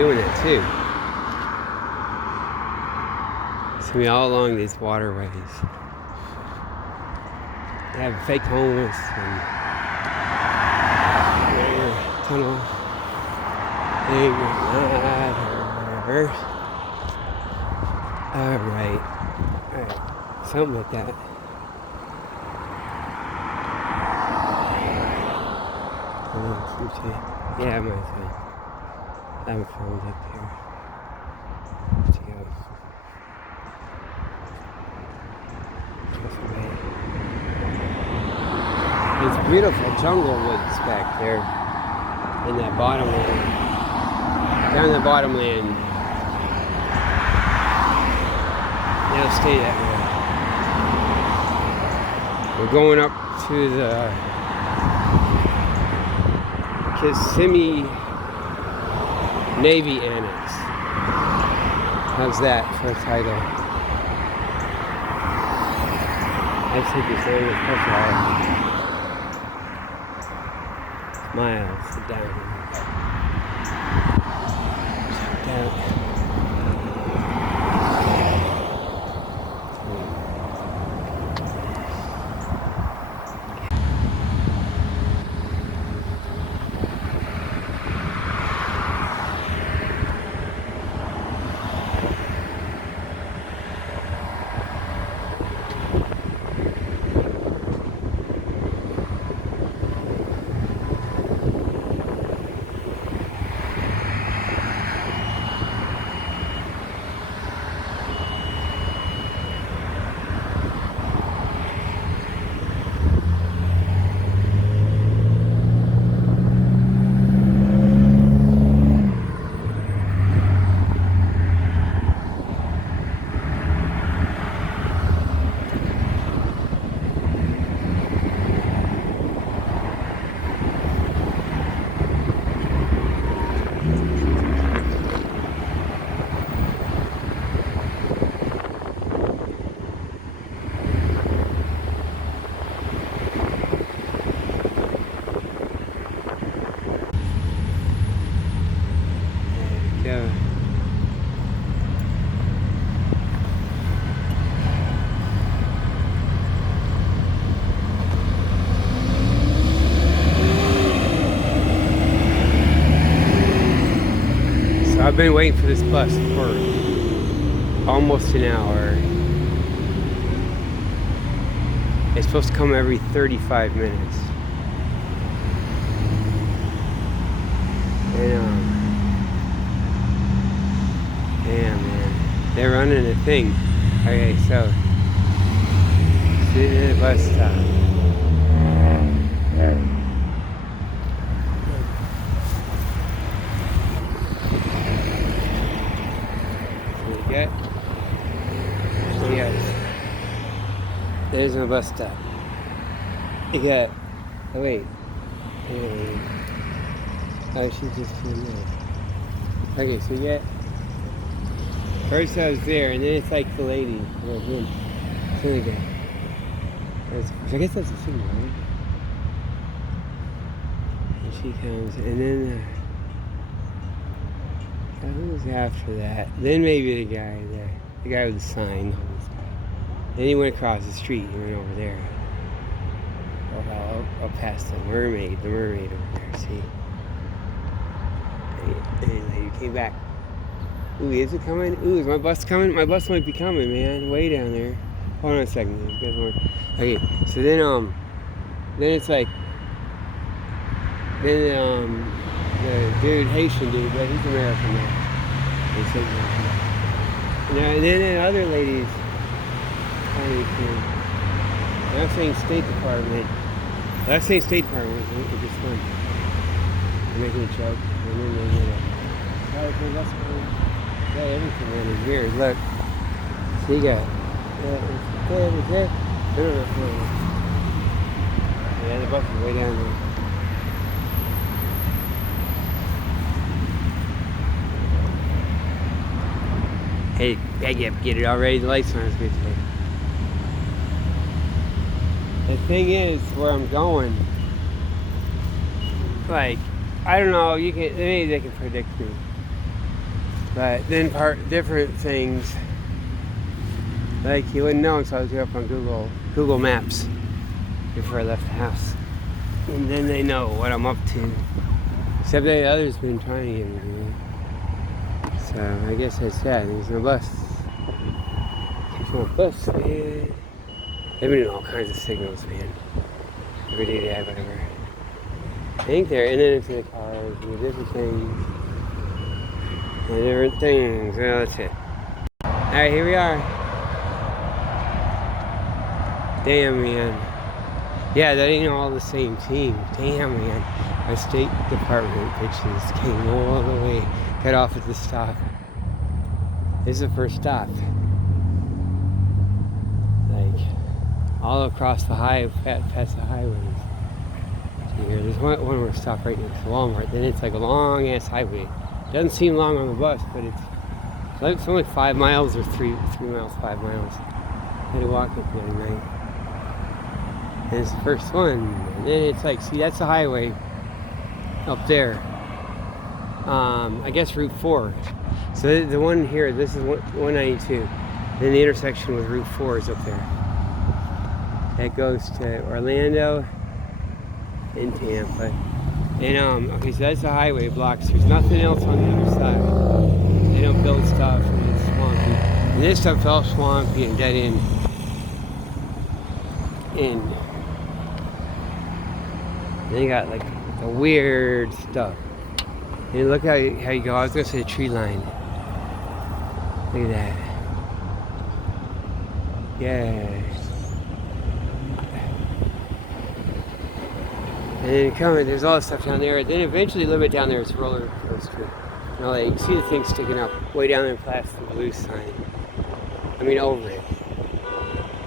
doing it too. It's gonna be all along these waterways. They have fake homeless and tunnel thing. Alright. Something like that. Yeah, I might as well. I have phones up here. Let's go. It's beautiful jungle woods back there in that bottom land. Down in the bottom land. They'll stay that way. We're going up to the Kissimmee Navy Annex. How's that for a title? I think it's name is miles down. Check out. Yeah. So I've been waiting for this bus for almost an hour. It's supposed to come every 35 minutes. And damn, man. They're running a thing. Okay, so see the bus stop. So you got, there's my bus stop. You got, oh wait. Oh, she just came in. Okay, so you got, first I was there, and then it's like the lady. So I guess that's a female, right? And she comes, and then who's after that? Then maybe the guy with the sign. Then he went across the street. He went over there. I'll pass the mermaid over there. See? And the lady came back. Ooh, is it coming? Ooh, is my bus coming? My bus might be coming, man. Way down there. Hold on a second. Okay, so then it's like, then the dude, Haitian dude, but he's American now. They said and then other ladies finally came. I'm saying State Department. I'm saying State Department was just fun. They're making a joke. And then they did yeah, everything, man, is weird. Look. So you got, yeah. Yeah, the bus is way down there. Hey, I get it already. The lights aren't as good today. The thing is, where I'm going, like, I don't know. Maybe they can predict me. But then different things, like you wouldn't know until I was up on Google Maps before I left the house. And then they know what I'm up to. Except that others been trying to get me to do it. So I guess that's that. There's no bus. There's no bus, man. They've been doing all kinds of signals, man. Every day they have whatever. I think they're in it into the cars and the different things. And different things. Well, that's it. Alright, here we are. Damn, man. Yeah, that ain't all the same team. Damn, man. Our State Department bitches came all the way. Got off at the stop. This is the first stop. Like, all across the past the highways. Here, there's one more stop right next to Walmart. Then it's like a long ass highway. Doesn't seem long on the bus, but it's only 5 miles or 3 miles, 5 miles. I had to walk it the other night. And it's the first one. And then it's like, see, that's the highway up there. I guess Route 4. So the one here, this is 192. Then the intersection with Route 4 is up there. That goes to Orlando and Tampa. And okay, so that's the highway blocks. There's nothing else on the other side. They don't build stuff and it's swampy. And this stuff's all swampy and dead end. And they got like the weird stuff. And look how you go. I was gonna say tree line. Look at that. Yeah. And then there's all this stuff down there. Then eventually a little bit down there is roller coaster. You know, like, you see the thing sticking up way down there past the blue sign. I mean, over it.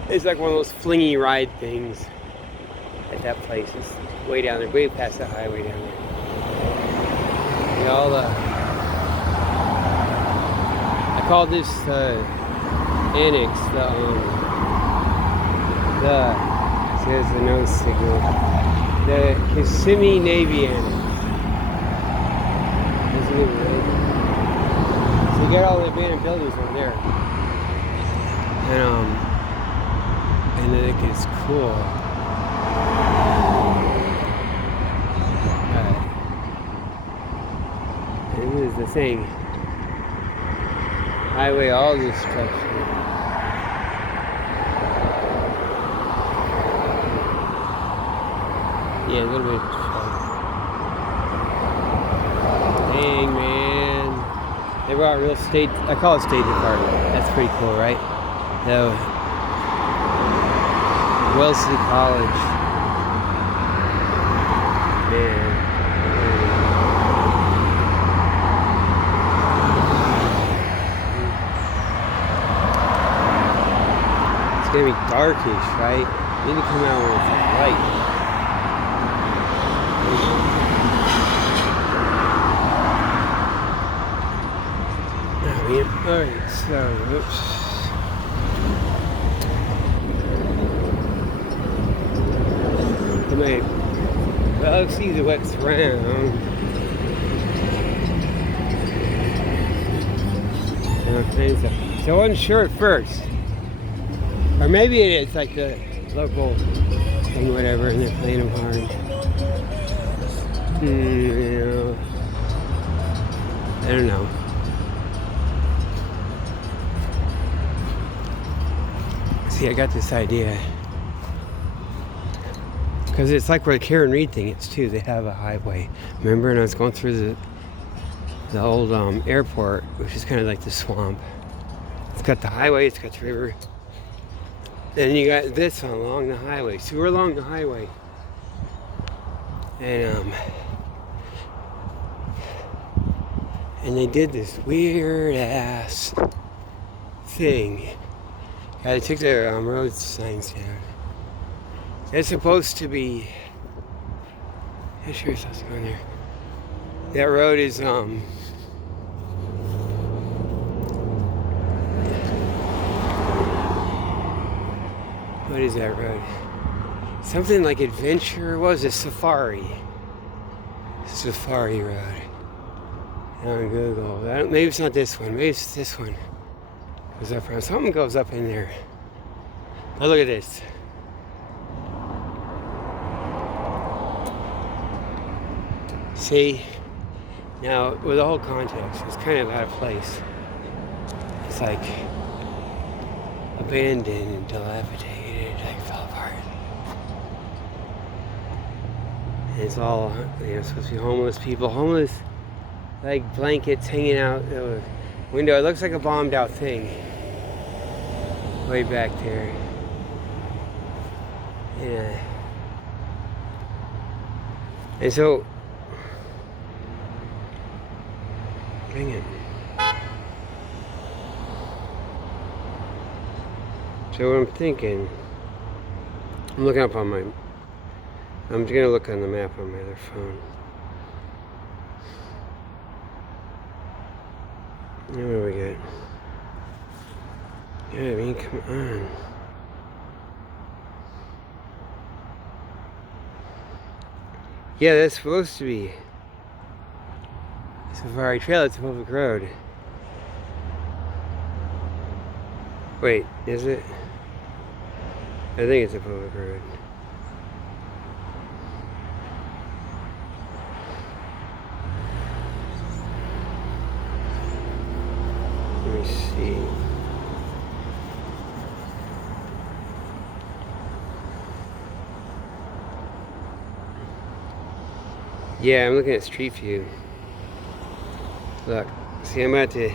It's like one of those flingy ride things at that place. It's way down there, way past the highway down there. You know, all I call this annex, says the nose signal. The Kissimmee Navy Annex. Isn't it really? So you got all the abandoned buildings over there. And then it gets cool. And this is the thing. Highway, all this structure. Yeah, a little bit. Dang, man. They brought real state, I call it State Department. That's pretty cool, right? The Wellesley College. Man. It's gonna be darkish, right? You need to come out when it's light. Alright, so, oops. Well, let's see what's around. So I wasn't sure at first. Or maybe it's like the local thing, whatever, and they're playing them hard. You know, I don't know. See, I got this idea. Because it's like where the Karen Reed thing is too. They have a highway. Remember? And I was going through the old airport, which is kind of like the swamp. It's got the highway, it's got the river. Then you got this along the highway. So we're along the highway. And they did this weird ass thing. Yeah, they took their road signs down. It's supposed to be. I'm sure it's supposed to go in there. That road is what is that road? Something like Adventure. What was it? Safari. Safari Road. on Google. Maybe it's not this one. Maybe it's this one. Goes up around. Something goes up in there. But look at this. See? Now, with the whole context, it's kind of out of place. It's like abandoned and dilapidated, like fell apart. And it's all, supposed to be homeless people. Homeless, like blankets hanging out the window. It looks like a bombed out thing. Way back there. Yeah. And so, dang it. So what I'm thinking, I'm looking up on I'm just gonna look on the map on my other phone. What do we got? Yeah, I mean, come on. Yeah, that's supposed to be Safari Trail. It's a public road. Wait, is it? I think it's a public road. Let me see. Yeah, I'm looking at Street View. Look, see, I'm about to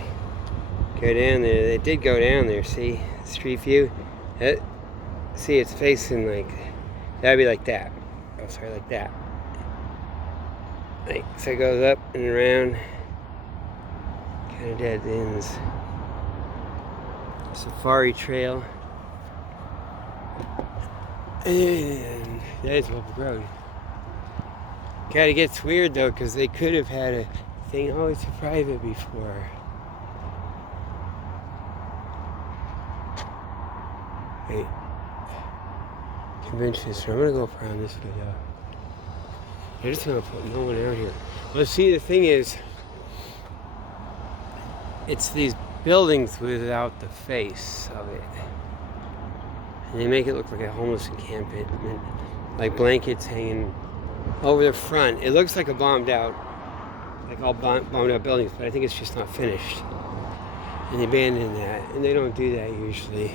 go down there. They did go down there, see? Street View. See, it's facing like, that'd be like that. Oh, sorry, like that. Like, so it goes up and around. Kind of dead ends. Safari Trail. And that is a public road. Kinda gets weird though, because they could have had a thing, oh, it's a private before. Wait. Convention Center. I'm gonna go up around this way though. They're just gonna put no one out here. Well, see, the thing is, it's these buildings without the face of it. And they make it look like a homeless encampment. Like blankets hanging over the front. It looks like a bombed out, like all bombed out buildings, but I think it's just not finished. And they abandoned that, and they don't do that usually.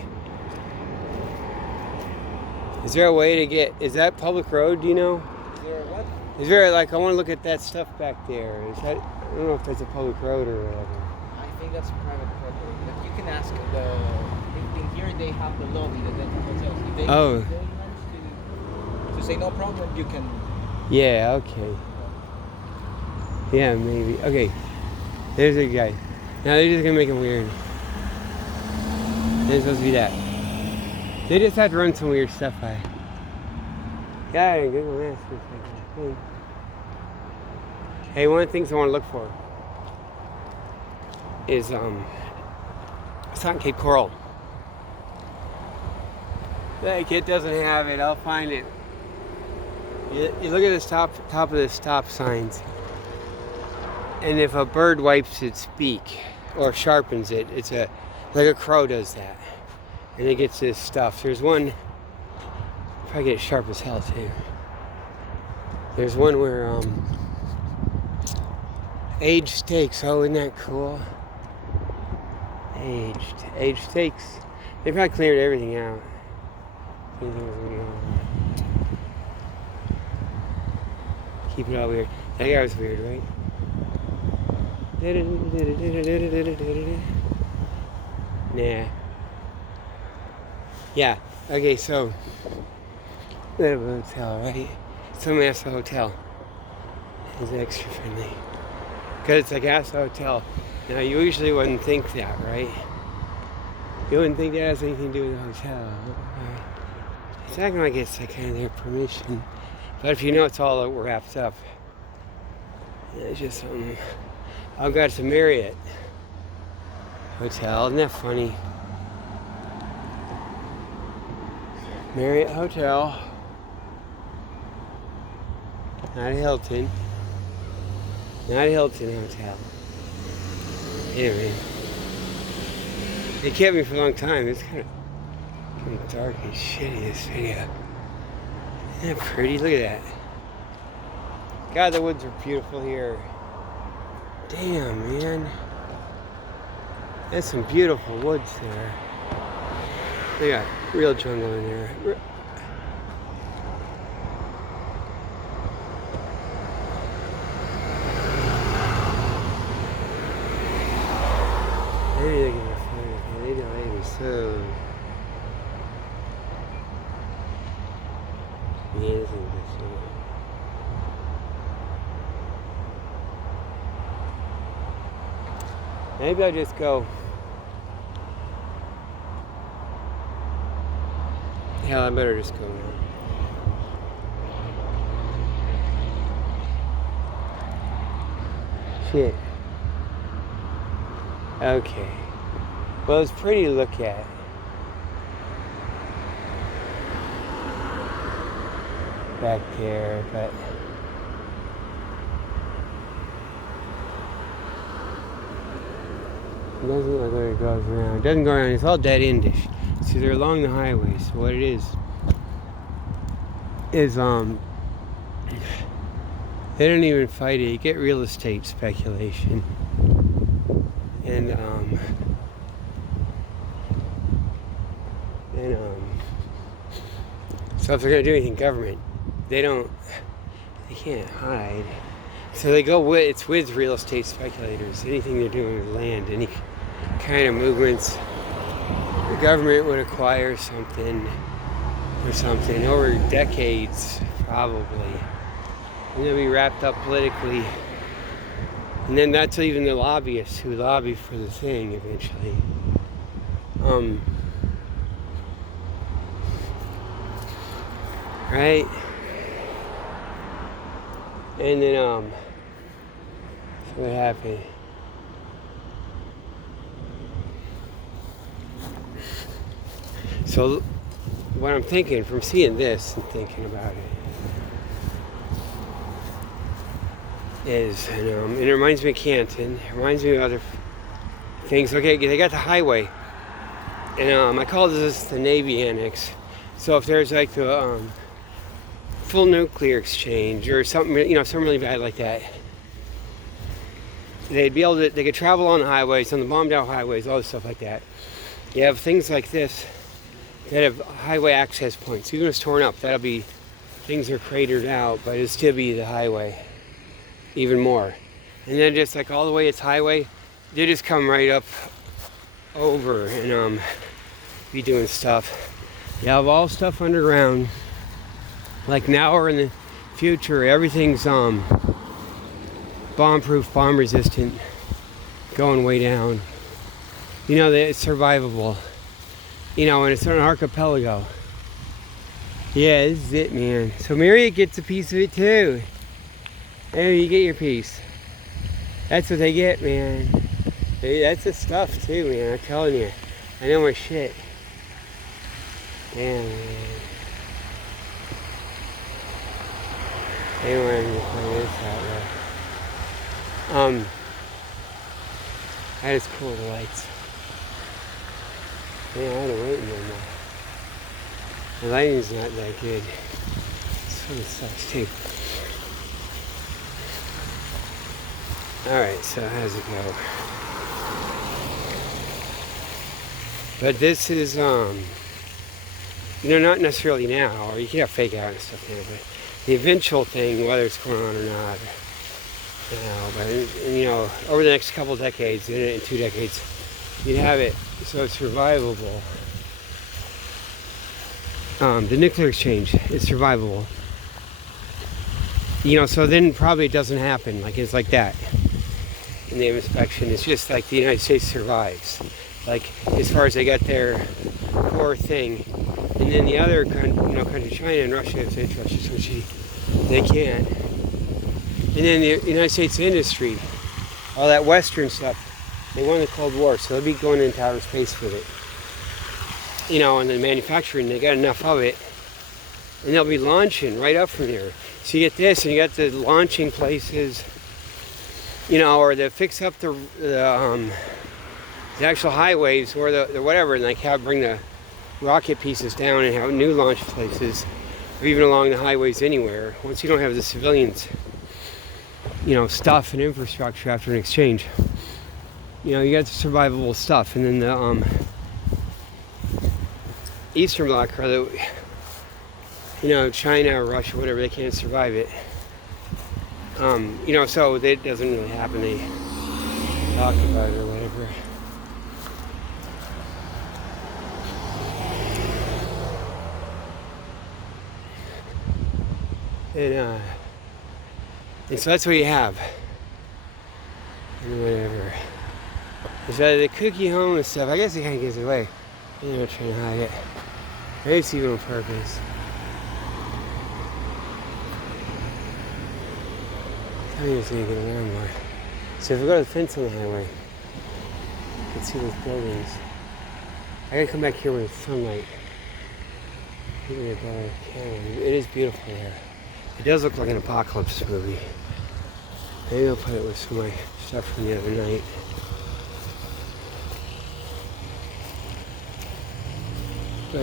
Is there a way to get, is that public road, do you know? Is there what? Is there, like, I want to look at that stuff back there. Is that, I don't know if that's a public road or whatever. I think that's private property. But you can ask in here they have the lobby, the dental hotels. If they want to say no problem, you can. Yeah, okay. Yeah, maybe. Okay, there's a guy. Now they're just gonna make it weird. It's supposed to be that. They just had to run some weird stuff by. Yeah, Google Maps. Hey, one of the things I want to look for is it's on Cape Coral. Like, it doesn't have it. I'll find it. You look at this top of the stop signs, and if a bird wipes its beak or sharpens it, it's like a crow does that, and it gets this stuff. There's one, probably get it sharp as hell too. There's one where aged steaks. Oh, isn't that cool? Aged steaks. They probably cleared everything out. Keep it all weird. That guy was weird, right? Nah. Yeah. Okay, so we have a hotel, right? Someone asked the hotel. It's extra friendly. Because it's like ask the hotel. Now you usually wouldn't think that, right? You wouldn't think that has anything to do with the hotel. It's acting like it's like kind of their permission. But if you know it's all wrapped up, it's just I've got to Marriott Hotel. Isn't that funny? Marriott Hotel. Not a Hilton. Not a Hilton Hotel. Anyway, it kept me for a long time. It's kind of dark and shitty, this video. Isn't that pretty? Look at that. God, the woods are beautiful here. Damn, man. There's some beautiful woods there. They got real jungle in there. Maybe they're gonna find it. They don't maybe so. Yeah, this is good shit. Maybe I'll just go. Hell, I better just go now. Shit. Okay. Well, it's pretty to look at. Back there, but it doesn't look like it goes around. It doesn't go around. It's all dead-endish. See, they're along the highway. So what it is they don't even fight it. You get real estate speculation, and so if they're gonna do anything government, they can't hide. So they go with, it's with real estate speculators. Anything they're doing with land, any kind of movements, the government would acquire something or something over decades, probably. And they'll be wrapped up politically. And then that's even the lobbyists who lobby for the thing eventually. Right? And then, what happened? So, what I'm thinking from seeing this and thinking about it is, and it reminds me of Canton. It reminds me of other things. Okay, they got the highway, and I call this the Navy Annex. So if there's like the full nuclear exchange or something, something really bad like that, they'd be able to. They could travel on the highways, on the bombed-out highways, all this stuff like that. You have things like this that have highway access points. Even if it's torn up, that'll be things are cratered out, but it'll still be the highway, even more. And then just like all the way it's highway, they just come right up over and be doing stuff. You have all stuff underground. Like now or in the future, everything's bomb-proof, bomb-resistant, going way down. That it's survivable. And it's an archipelago. Yeah, this is it, man. So Marriott gets a piece of it too. There, you get your piece. That's what they get, man. That's the stuff too, man. I'm telling you. I know my shit. Damn, man. Anyway, I'm gonna play this out there. I just cool the lights. Yeah, I had to wait no more. The lighting's not that good. This one sucks too. Alright, so how's it go? But this is, not necessarily now, or you can have fake out and stuff now, but the eventual thing, whether it's going on or not, but over the next couple decades, in 2 decades, you'd have it so it's survivable. The nuclear exchange is survivable. So then probably it doesn't happen. Like it's like that. In the inspection, it's just like the United States survives. Like as far as they got their core thing, and then the other country, China and Russia, if they trust you, they can't. And then the United States industry, all that Western stuff, they won the Cold War, so they'll be going into outer space with it. And the manufacturing, they got enough of it, and they'll be launching right up from here. So you get this, and you got the launching places, you know, or they fix up the actual highways or the whatever, and like bring the rocket pieces down and have new launch places, or even along the highways anywhere. Once you don't have the civilians, you know, stuff and infrastructure after an exchange, you know, you got the survivable stuff, and then the Eastern Bloc, or the, you know, China or Russia, whatever, they can't survive it. You know, so that doesn't really happen. They talk about it or whatever. And so that's what you have. And whatever. So the cookie home and stuff, I guess it kind of gives it away. They're not trying to hide it. Maybe it's even on purpose. I think it's going to get around more. So if we go to the fence on the highway, you can see those buildings. I gotta come back here when it's sunlight. Give me a better camera. It is beautiful there. It does look like an apocalypse movie. Maybe I'll put it with some of my stuff from the other night. But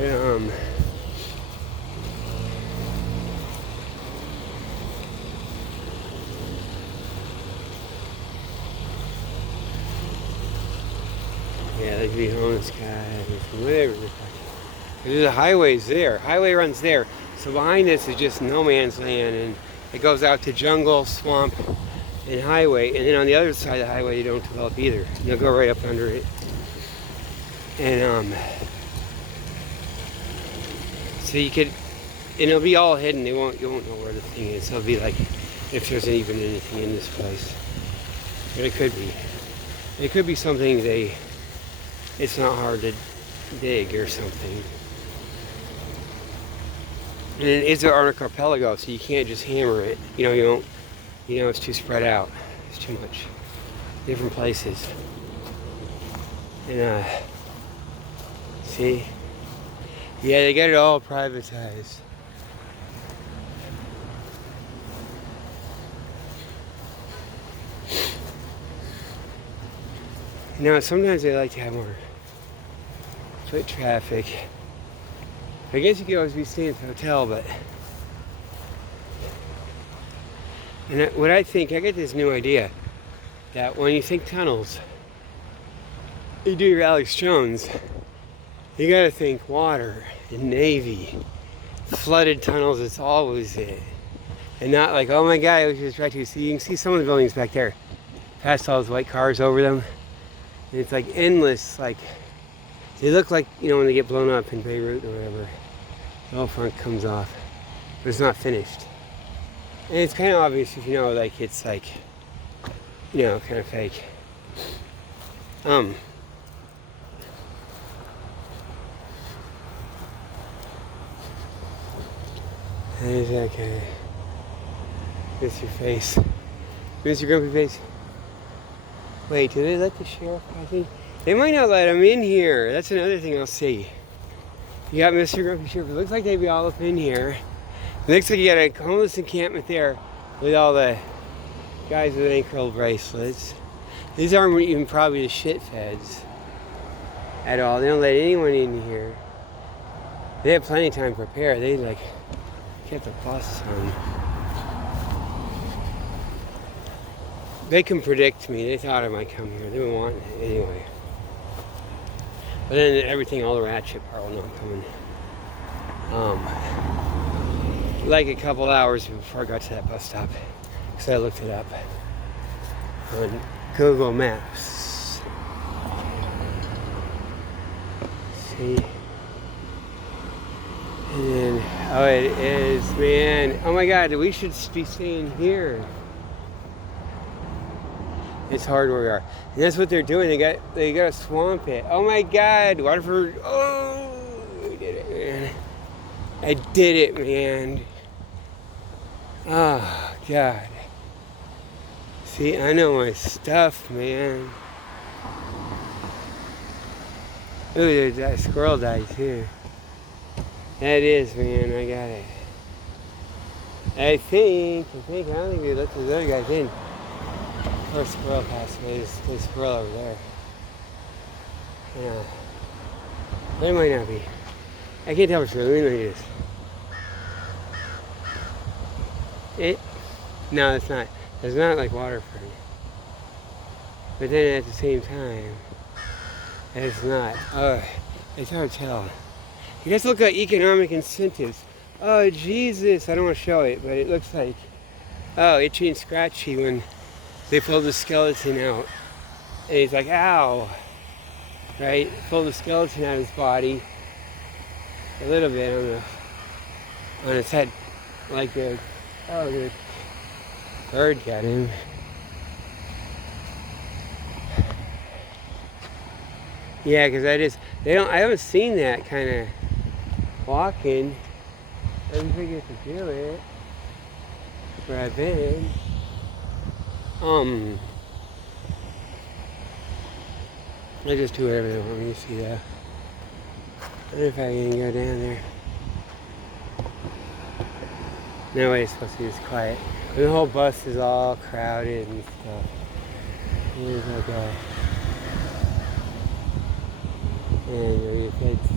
yeah, they could be homeless guys, whatever. There's a highways there. Highway runs there. So behind this is just no man's land, and it goes out to jungle, swamp, and highway. And then on the other side of the highway, you don't develop either. You'll go right up under it. And so you could, and it'll be all hidden. You won't know where the thing is. It'll be like if there's even anything in this place. But it could be. It could be something it's not hard to dig or something. And it's an archipelago, so you can't just hammer it. You know, it's too spread out. It's too much. Different places. And, see? Yeah, they got it all privatized. Now, sometimes they like to have more foot traffic. I guess you could always be staying at the hotel, but... And what I think, I get this new idea, that when you think tunnels, you do your Alex Jones, you gotta think water and Navy. Flooded tunnels, it's always it. And not like, oh my God, we should just try to see. You can see some of the buildings back there, past all those white cars over them. And it's like endless, like, they look like, you know, when they get blown up in Beirut or whatever, the whole front comes off, but it's not finished. And it's kind of obvious if you know, like, it's like, you know, kind of fake. There's that guy. Mr. Face. Mr. Grumpy Face. Wait, do they let the sheriff, I think? They might not let him in here. That's another thing I'll see. You got Mr. Grumpy Sheriff. It looks like they'd be all up in here. It looks like you got a homeless encampment there with all the guys with ankle bracelets. These aren't even probably the shit feds at all. They don't let anyone in here. They have plenty of time to prepare. They like kept the bus on. They can predict me. They thought I might come here. They've been wanting it anyway. But then everything, all the rat shit part will not come in. Like a couple hours before I got to that bus stop. Because I looked it up on Google Maps. See? And then, oh, it is, man. Oh my God, we should be staying here. It's hard where we are. And that's what they're doing. They got to swamp it. Oh my God, Waterford. Oh, we did it, man. I did it, man. Oh, God. See, I know my stuff, man. Ooh, that squirrel died too. That is, man, I got it. I think, I don't think we let those other guys in. Or a squirrel possibly. There's a squirrel over there. Yeah. But it might not be. I can't tell for sure. Let me look at this. No, it's not. It's not like water for me. But then at the same time, it's not. It's hard to tell. You just look at economic incentives. Oh, Jesus. I don't want to show it, but it looks like, itchy and scratchy when they pull the skeleton out. And he's like, ow. Right? Pull the skeleton out of his body. A little bit on his head. Like the bird got him. Yeah, because I haven't seen that kind of walking. I didn't think it could do it where I've been. I just do whatever they want me to see that. I wonder if I can go down there. No way it's supposed to be this quiet. The whole bus is all crowded and stuff. Here's my guy. And your kids.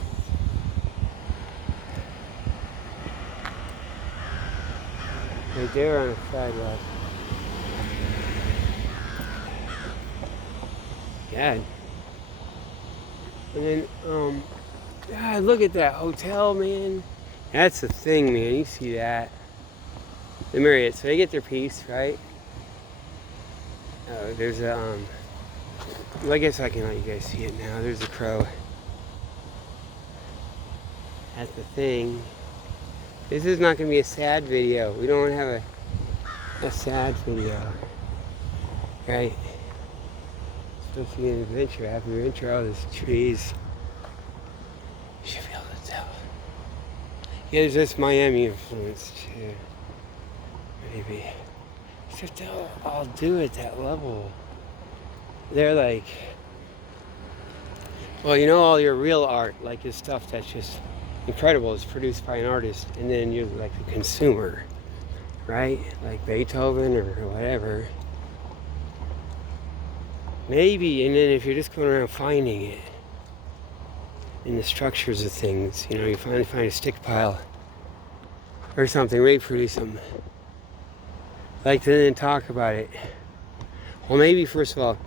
Right there on the sidewalk. God. And then, God, look at that hotel, man. That's the thing, man. You see that. The Marriott, so they get their piece, right? Oh, there's a, well, I guess I can let you guys see it now. There's a crow. That's the thing. This is not going to be a sad video. We don't want to have a sad video. Right? It's supposed to be an adventure. After your intro, oh, there's trees. You should be able to tell. Yeah, there's this Miami influence too. Maybe. Except they'll all do it at that level. They're like, well, you know, all your real art, like this stuff that's just incredible, is produced by an artist, and then you're like the consumer, right? Like Beethoven or whatever. Maybe, and then if you're just going around finding it in the structures of things, you know, you finally find a stick pile or something, reproduce them. Like to then talk about it. Well, maybe first of all,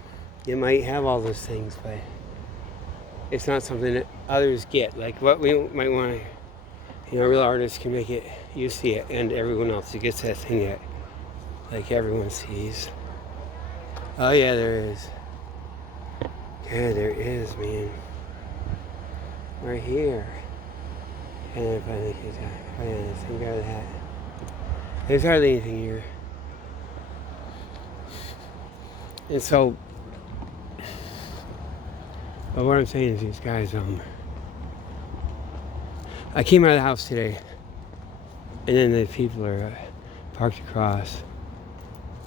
it might have all those things, but it's not something that others get. Like what we might want to, you know, real artists can make it, you see it, and everyone else who gets that thing that, like everyone sees. Oh yeah, there is. Yeah, there is, man. Right here. And then finally, some guy with a hat. There's hardly anything here. And so, but what I'm saying is these guys, I came out of the house today, and then the people are parked across.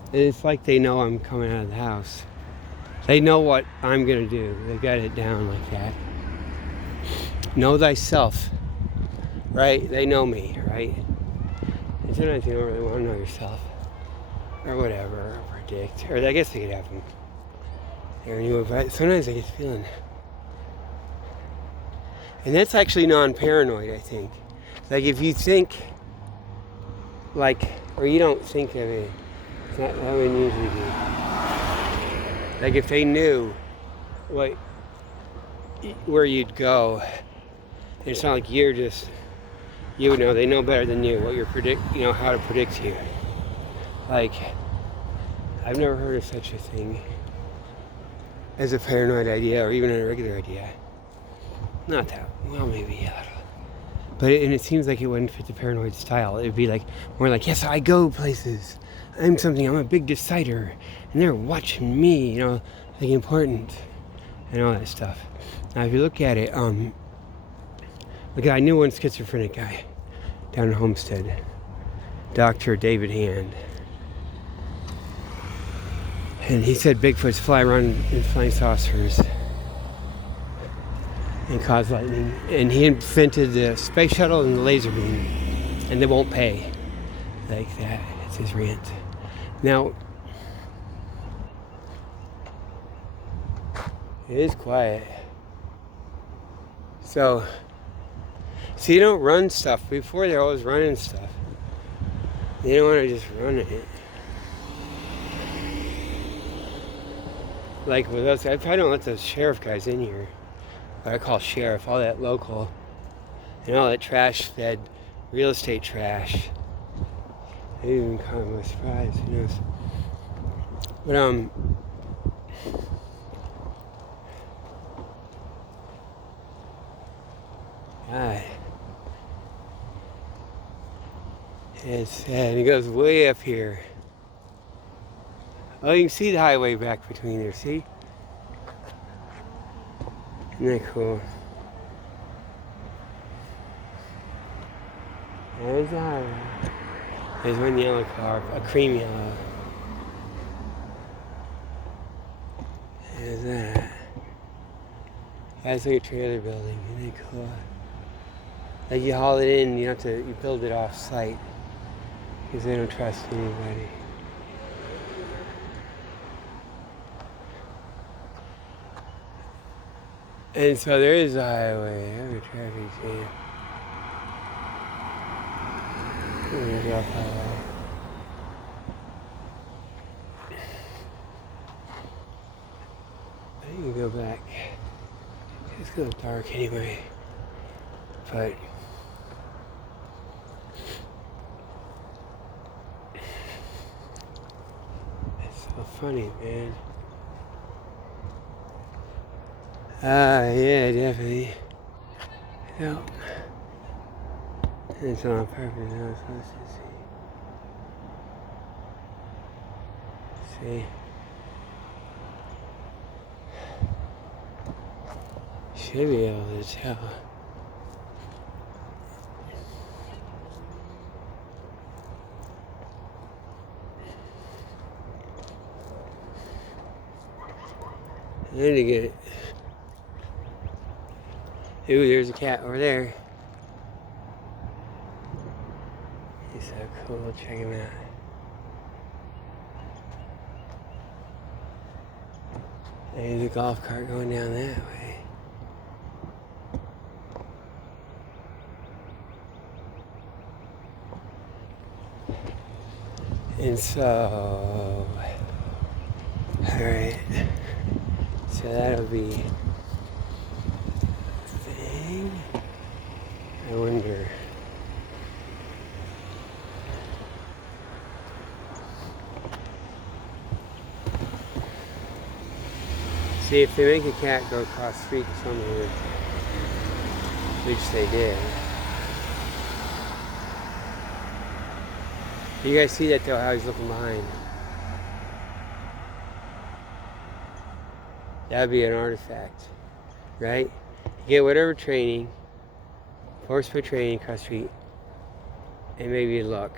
And it's like they know I'm coming out of the house. They know what I'm gonna do. They got it down like that. Know thyself, right? They know me, right? And sometimes you don't really want to know yourself, or whatever, or predict, or I guess they could have them there anyway, but sometimes I get the feeling. And that's actually non-paranoid, I think. Like if you think, like, or you don't think of it, it's not how it usually be. Like if they knew what, where you'd go, it's not like you're just, you would know, they know better than you what you're you know, how to predict you. Like, I've never heard of such a thing as a paranoid idea or even a regular idea. Not that, well, maybe a little. But it seems like it wouldn't fit the paranoid style. It'd be like, more like, yes, I go places. I'm a big decider. And they're watching me, you know, like important. And all that stuff. Now, if you look at it, I knew one schizophrenic guy down in Homestead. Dr. David Hand. And he said Bigfoots fly around in flying saucers and cause lightning. And he invented the space shuttle and the laser beam. And they won't pay. Like that. It's his rant. Now, It is quiet. So you don't run stuff. Before they're always running stuff. You don't want to just run it. Like with us, I probably don't let those sheriff guys in here. What I call sheriff, all that local. And all that trash-fed real estate trash. They even caught me by surprise, who knows. But, God. It's sad. It goes way up here. Oh, you can see the highway back between there, see? Isn't that cool? There's the highway. There's one yellow car, a cream yellow. There's that. That's like a trailer building. Isn't that cool? Like you haul it in, you build it off site. Because they don't trust anybody. And so there is a highway. There's a traffic jam. I think you go back. It's a little dark anyway. But it's so funny, man. Yeah, definitely. No. It's on purpose. I was supposed to see. Should be able to tell. I need to get it. Ooh, there's a cat over there. He's so cool. Check him out. There's a golf cart going down that way. And so, alright. So that'll be a thing. I wonder. See, if they make a cat go across the street somewhere, which they did. You guys see that though, how he's looking behind? That would be an artifact, right? You get whatever training, force-fit training across the street, and maybe you look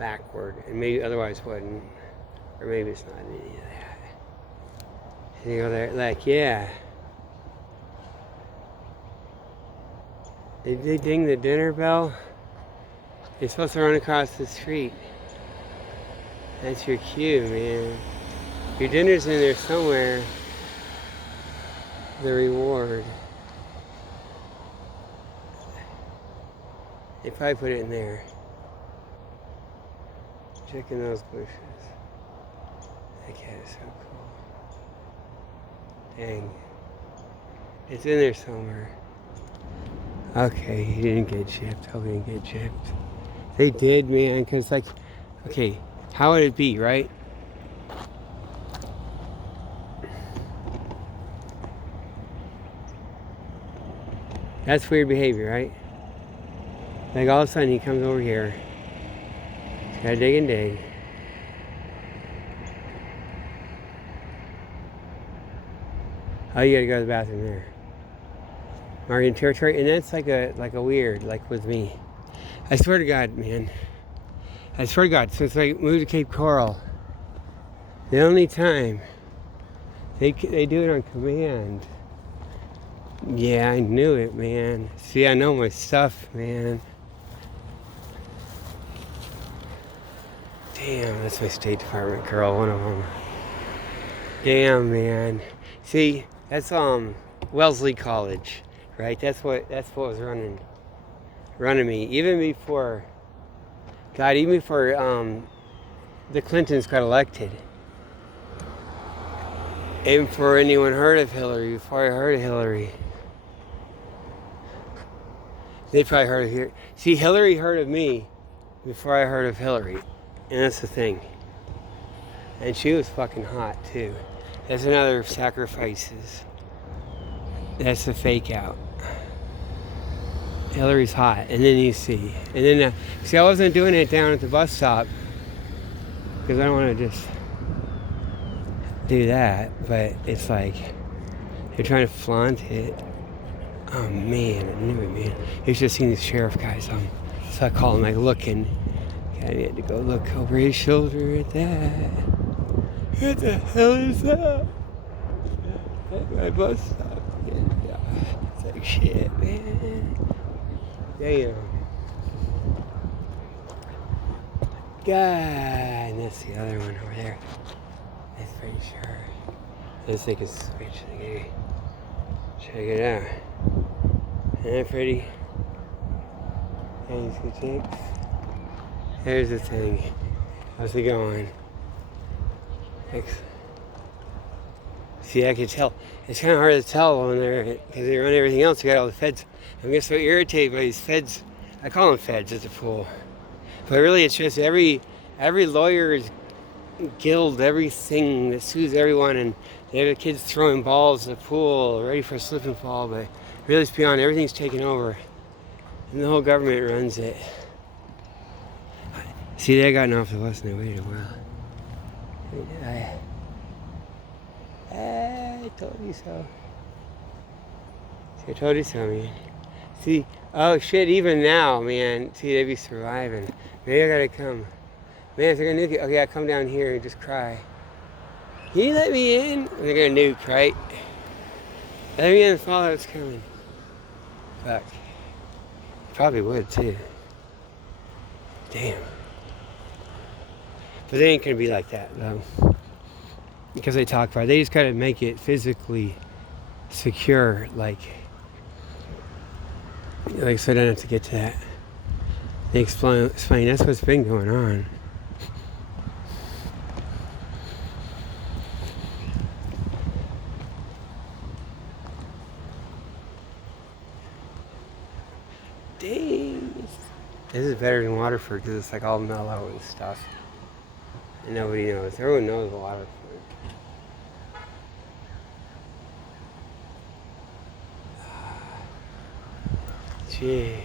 backward, and maybe otherwise wouldn't, or maybe it's not any of that. And you go there, like, yeah. Did they ding the dinner bell? You're supposed to run across the street. That's your cue, man. Your dinner's in there somewhere. The reward. They probably put it in there. Check in those bushes. That cat is so cool. Dang. It's in there somewhere. Okay, he didn't get chipped. Hope he didn't get chipped. They did, man, because, like, okay, how would it be, right? That's weird behavior, right? Like, all of a sudden, he comes over here. He's gotta dig and dig. Oh, you gotta go to the bathroom there. Marking territory, and that's like a weird, like with me. I swear to God, man. I swear to God, since I moved to Cape Coral, the only time they do it on command. Yeah, I knew it, man. See, I know my stuff, man. Damn, that's my State Department girl, one of them. Damn, man. See, that's Wellesley College, right? That's what was running me even before the Clintons got elected. Even before anyone heard of Hillary, before I heard of Hillary. They probably heard of Hillary. See, Hillary heard of me before I heard of Hillary. And that's the thing. And she was fucking hot, too. That's another sacrifices. That's the fake out. Hillary's hot. And then you see. And then, see, I wasn't doing it down at the bus stop. Because I don't want to just do that. But it's like, they're trying to flaunt it. Oh man, I knew it, man. You should have seen these sheriff guys. So I call him, like, looking. I had to go look over his shoulder at that. What the hell is that? At my bus stop. Yeah. It's like shit, man. Damn. God, and that's the other one over there. That's pretty sure. Let's take a switch. Okay. Check it out. Isn't that pretty? Thanks, good chicks. Here's the thing. How's it going? Thanks. See, I can tell. It's kind of hard to tell when because they run everything else. You got all the feds. I'm just so irritated by these feds. I call them feds at the pool. But really, it's just every lawyer's guild, everything that sues everyone, and they have the kids throwing balls at the pool, ready for a slip and fall, but really it's beyond, everything's taken over. And the whole government runs it. See, they got off the bus and they waited a while. I told you so. See, I told you so, man. See, oh shit, even now, man. See, they be surviving. Maybe I gotta come. Man, if they're gonna nuke it, okay, I come down here and just cry. Can you let me in? And they're gonna nuke, right? Let me in, the fallout's coming. Fuck. Probably would too. Damn. But they ain't gonna be like that though. Because they talk about it. They just gotta make it physically secure, like so I don't have to get to that. They explain that's what's been going on. Dang. This is better than Waterford because it's like all mellow and stuff. And nobody knows. Everyone knows Waterford. Jeez.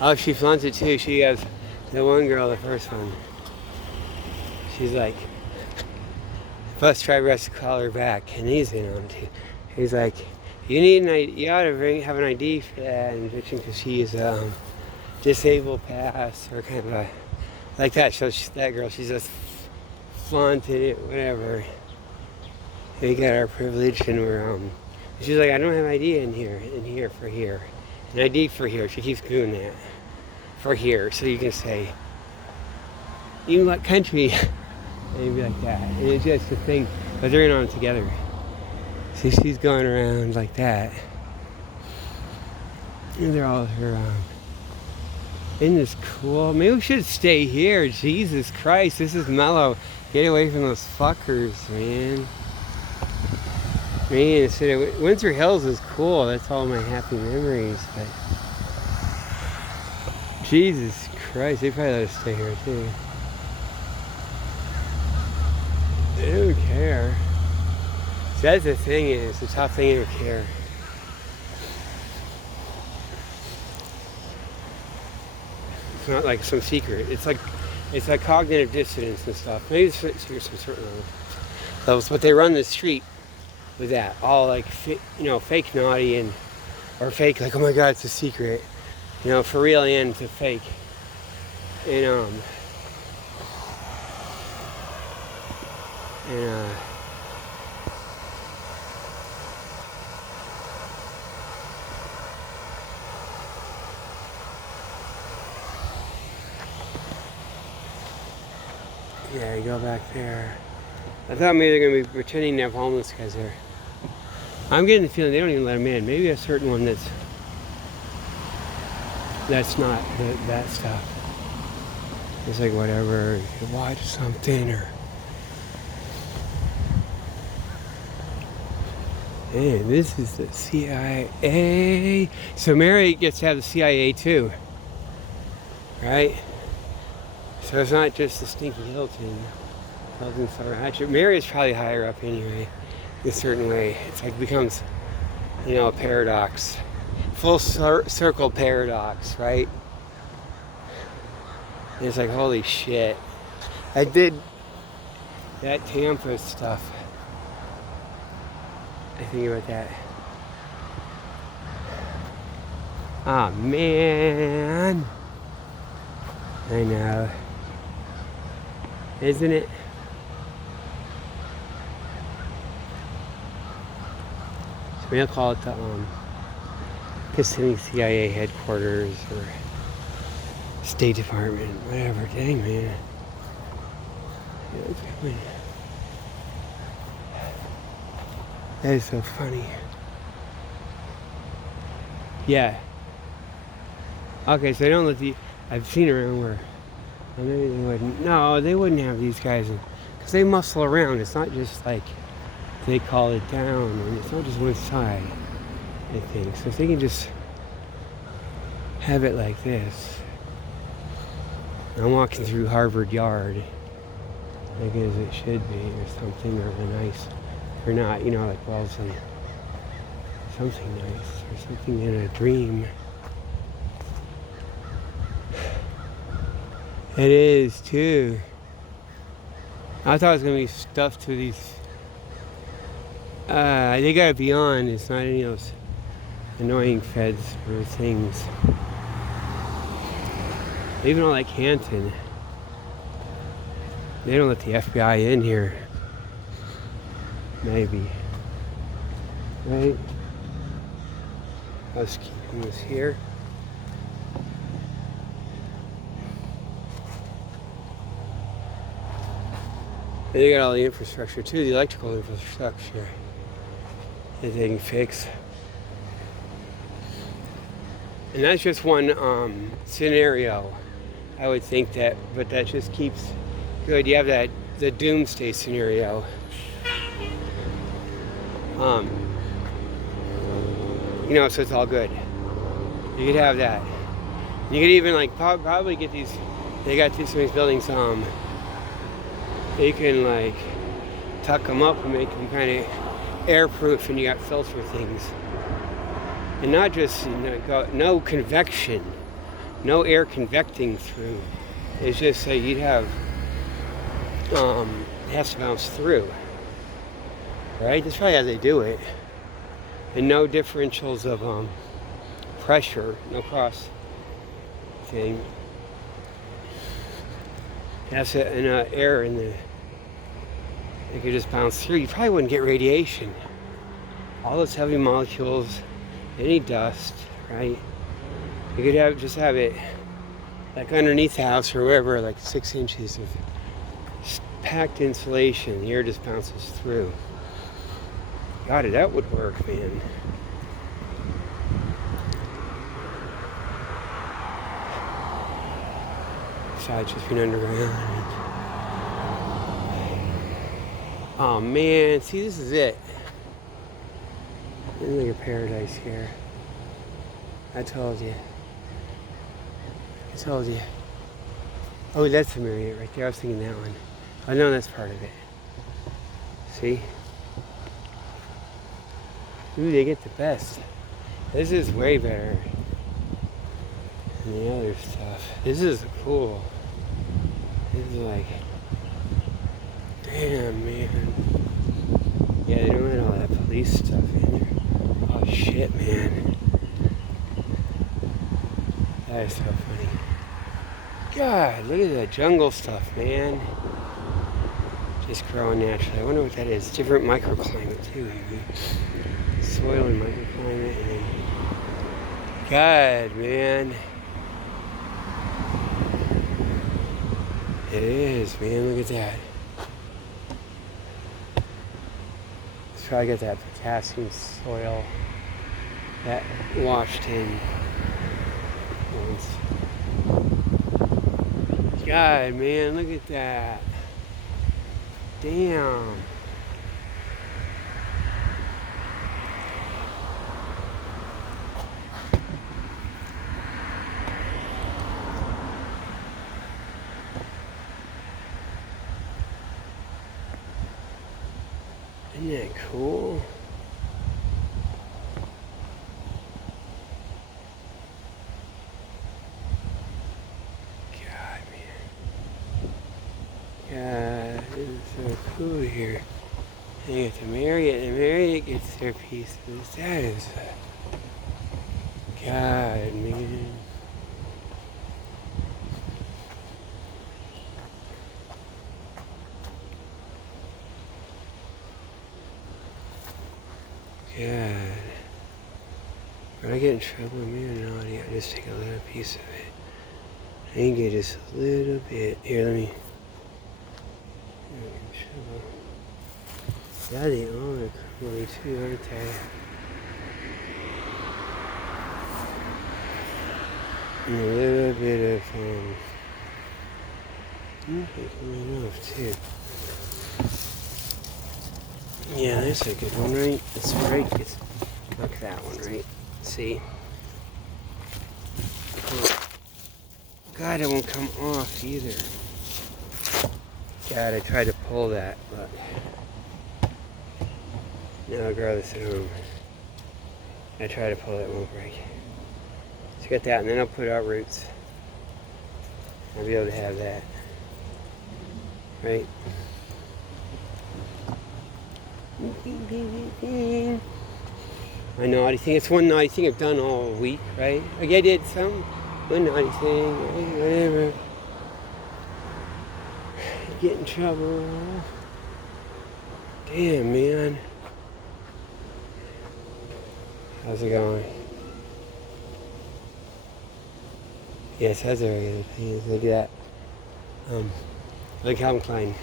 Oh, she flaunts it too. She has the one girl, the first one. She's like, bus driver has to call her back, and he's in on it too. He's like, you need an ID. You ought to have an ID for that, and bitching because she is disabled pass or kind of a like that. So that girl, she's just flaunted it, whatever. We got our privilege, and we're she's like, I don't have ID in here for here. An ID for here. She keeps doing that. For here. So you can say, you what country? And you'd be like that. And it's just a thing. But they're in on it together. See, she's going around like that. And they're all her, isn't this cool? Maybe we should stay here. Jesus Christ, this is mellow. Get away from those fuckers, man. Man, Windsor Hills is cool. That's all my happy memories. But Jesus Christ, they probably let us stay here too. They don't care. See, that's the thing is, the top thing, they don't care. It's not like some secret. It's like cognitive dissonance and stuff. Maybe it's some certain levels, but they run the street with that, all like, fake naughty or fake like, oh my God, it's a secret, for real and to fake, Yeah, you go back there. I thought maybe they're going to be pretending to have homeless guys there. I'm getting the feeling they don't even let them in. Maybe a certain one that's not that stuff. It's like whatever, you can watch something or... Hey, this is the CIA. So Mary gets to have the CIA too, right? So it's not just the stinky Hilton. Actually, Mary is probably higher up anyway, in a certain way. It's like becomes, a paradox. Full circle paradox, right? And it's like, holy shit. I did that Tampa stuff. I think about that. Ah, man. I know. Isn't it? So we'll call it the Kissimmee CIA headquarters or State Department, whatever. Dang, man. That is so funny. Yeah. Okay, so they don't let I've seen around where, well, maybe they wouldn't. No, they wouldn't have these guys, because they muscle around. It's not just like they call it down, and it's not just one side, I think. So if they can just have it like this. I'm walking through Harvard Yard, like as it should be, or something, or nice. Or not, like Wellesley. Something nice, or something in a dream. It is too. I thought it was gonna be stuffed to these. They gotta be on. It's not any of those annoying feds or things. Even on like Canton, they don't let the FBI in here. Maybe. Right? Housekeeping was here. And they got all the infrastructure too, the electrical infrastructure that they can fix. And that's just one scenario. I would think that, but that just keeps good. You have the doomsday scenario. So it's all good. You could have that. You could even probably get these. They got some of these buildings. They can tuck them up and make them kind of airproof, and you got filter things, and not just no convection, no air convecting through. It's just you'd have it has to bounce through, right? That's probably how they do it. And no differentials of pressure, no cross thing. That's air in the. It could just bounce through. You probably wouldn't get radiation. All those heavy molecules, any dust, right? You could have it like underneath the house or wherever, like 6 inches of packed insulation. The air just bounces through. God, that would work, man. Besides just being underground. Oh man, see, this is it. This is like a paradise here. I told you. Oh, that's the Marriott right there. I was thinking that one. Oh no, that's part of it. See? Ooh, they get the best. This is way better than the other stuff. This is cool. This is like, damn, man. Yeah, they don't let all that police stuff in there. Oh shit, man. That is so funny. God, look at that jungle stuff, man. Just growing naturally. I wonder what that is. Different microclimate too, maybe. Soil and microclimate, and then God, man. It is, man. Look at that. Let's try to get that potassium soil that washed in once. God, man, look at that. Damn. Isn't that cool? God, man. God, this is so cool here. And you get to Marriott, and Marriott gets their pieces. That is, God, man. God. When I get in trouble, man, naughty, I just take a little piece of it. I can get just a little bit. Here, let me. Yeah, they all are criminally too, aren't they? And a little bit of, coming off too. Yeah, that's a good one, right? That's right. Look at that one, right? See? God, it won't come off either. God, I tried to pull that, but no, I'll grow this at home. I try to pull it, it won't break. So get that, and then I'll put out roots. I'll be able to have that. Right? My naughty thing. It's one naughty thing I've done all week, right? Like I did one naughty thing, right? Whatever. Get in trouble. Damn, man. How's it going? Yes, that's a regular thing. Look at that. Like Calvin Klein.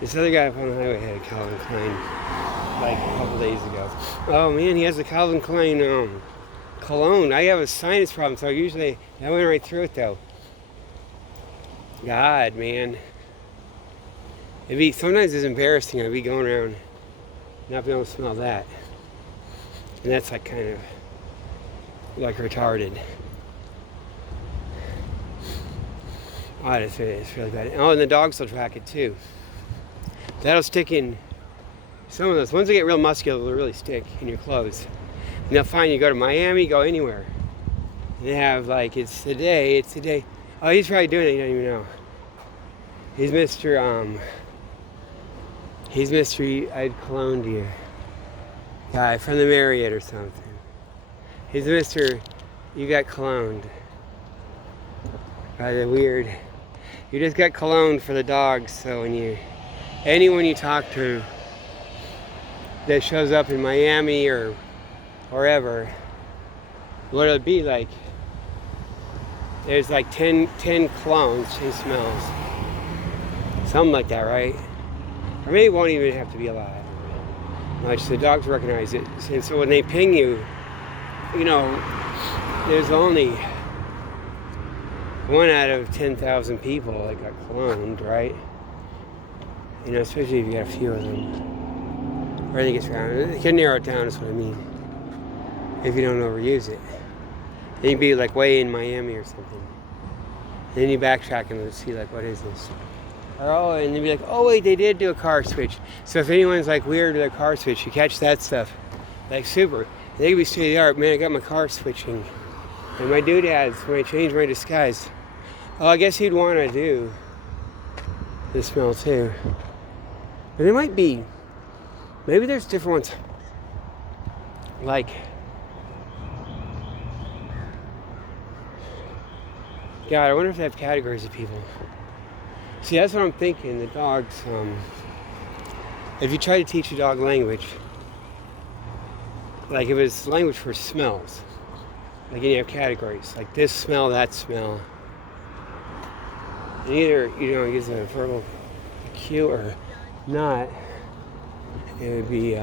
This other guy up on the highway had a Calvin Klein like a couple days ago. Oh man, he has a Calvin Klein cologne. I have a sinus problem, so usually I went right through it though. God, man. Sometimes it's embarrassing. I'd be going around not being able to smell that. And that's like kind of like retarded. Oh, it's really bad. Oh, and the dogs will track it too. That'll stick in some of those. Ones that get real muscular will really stick in your clothes. And they'll find you go to Miami, go anywhere. And they have like, it's today. Oh, he's probably doing it, you don't even know. He's Mr. I'd cloned you. Guy from the Marriott or something. He's Mr. You got cloned. By the weird. You just got cologne for the dogs, so anyone you talk to that shows up in Miami or wherever, what it'll be like, there's like 10 clones, 10 smells. Something like that, right? Or maybe it won't even have to be alive. Like, so the dogs recognize it. And so when they ping you, there's only 1 out of 10,000 people that got cloned, right? Especially if you got a few of them. Or I think it's around. It can narrow it down, is what I mean. If you don't overuse it. Then you'd be like way in Miami or something. And then you backtrack and see like, what is this? And they'd be like, oh wait, they did do a car switch. So if anyone's like weird with a car switch, you catch that stuff. Like super. They could be straight up, man, I got my car switching. And my doodads, when I changed my disguise. Oh, I guess he'd want to do the smell too. But it might be, maybe there's different ones. Like, God, I wonder if they have categories of people. See, that's what I'm thinking. The dogs, if you try to teach a dog language, like if it's language for smells, like you have categories, like this smell, that smell. And either, use a verbal cue or not, it would be, I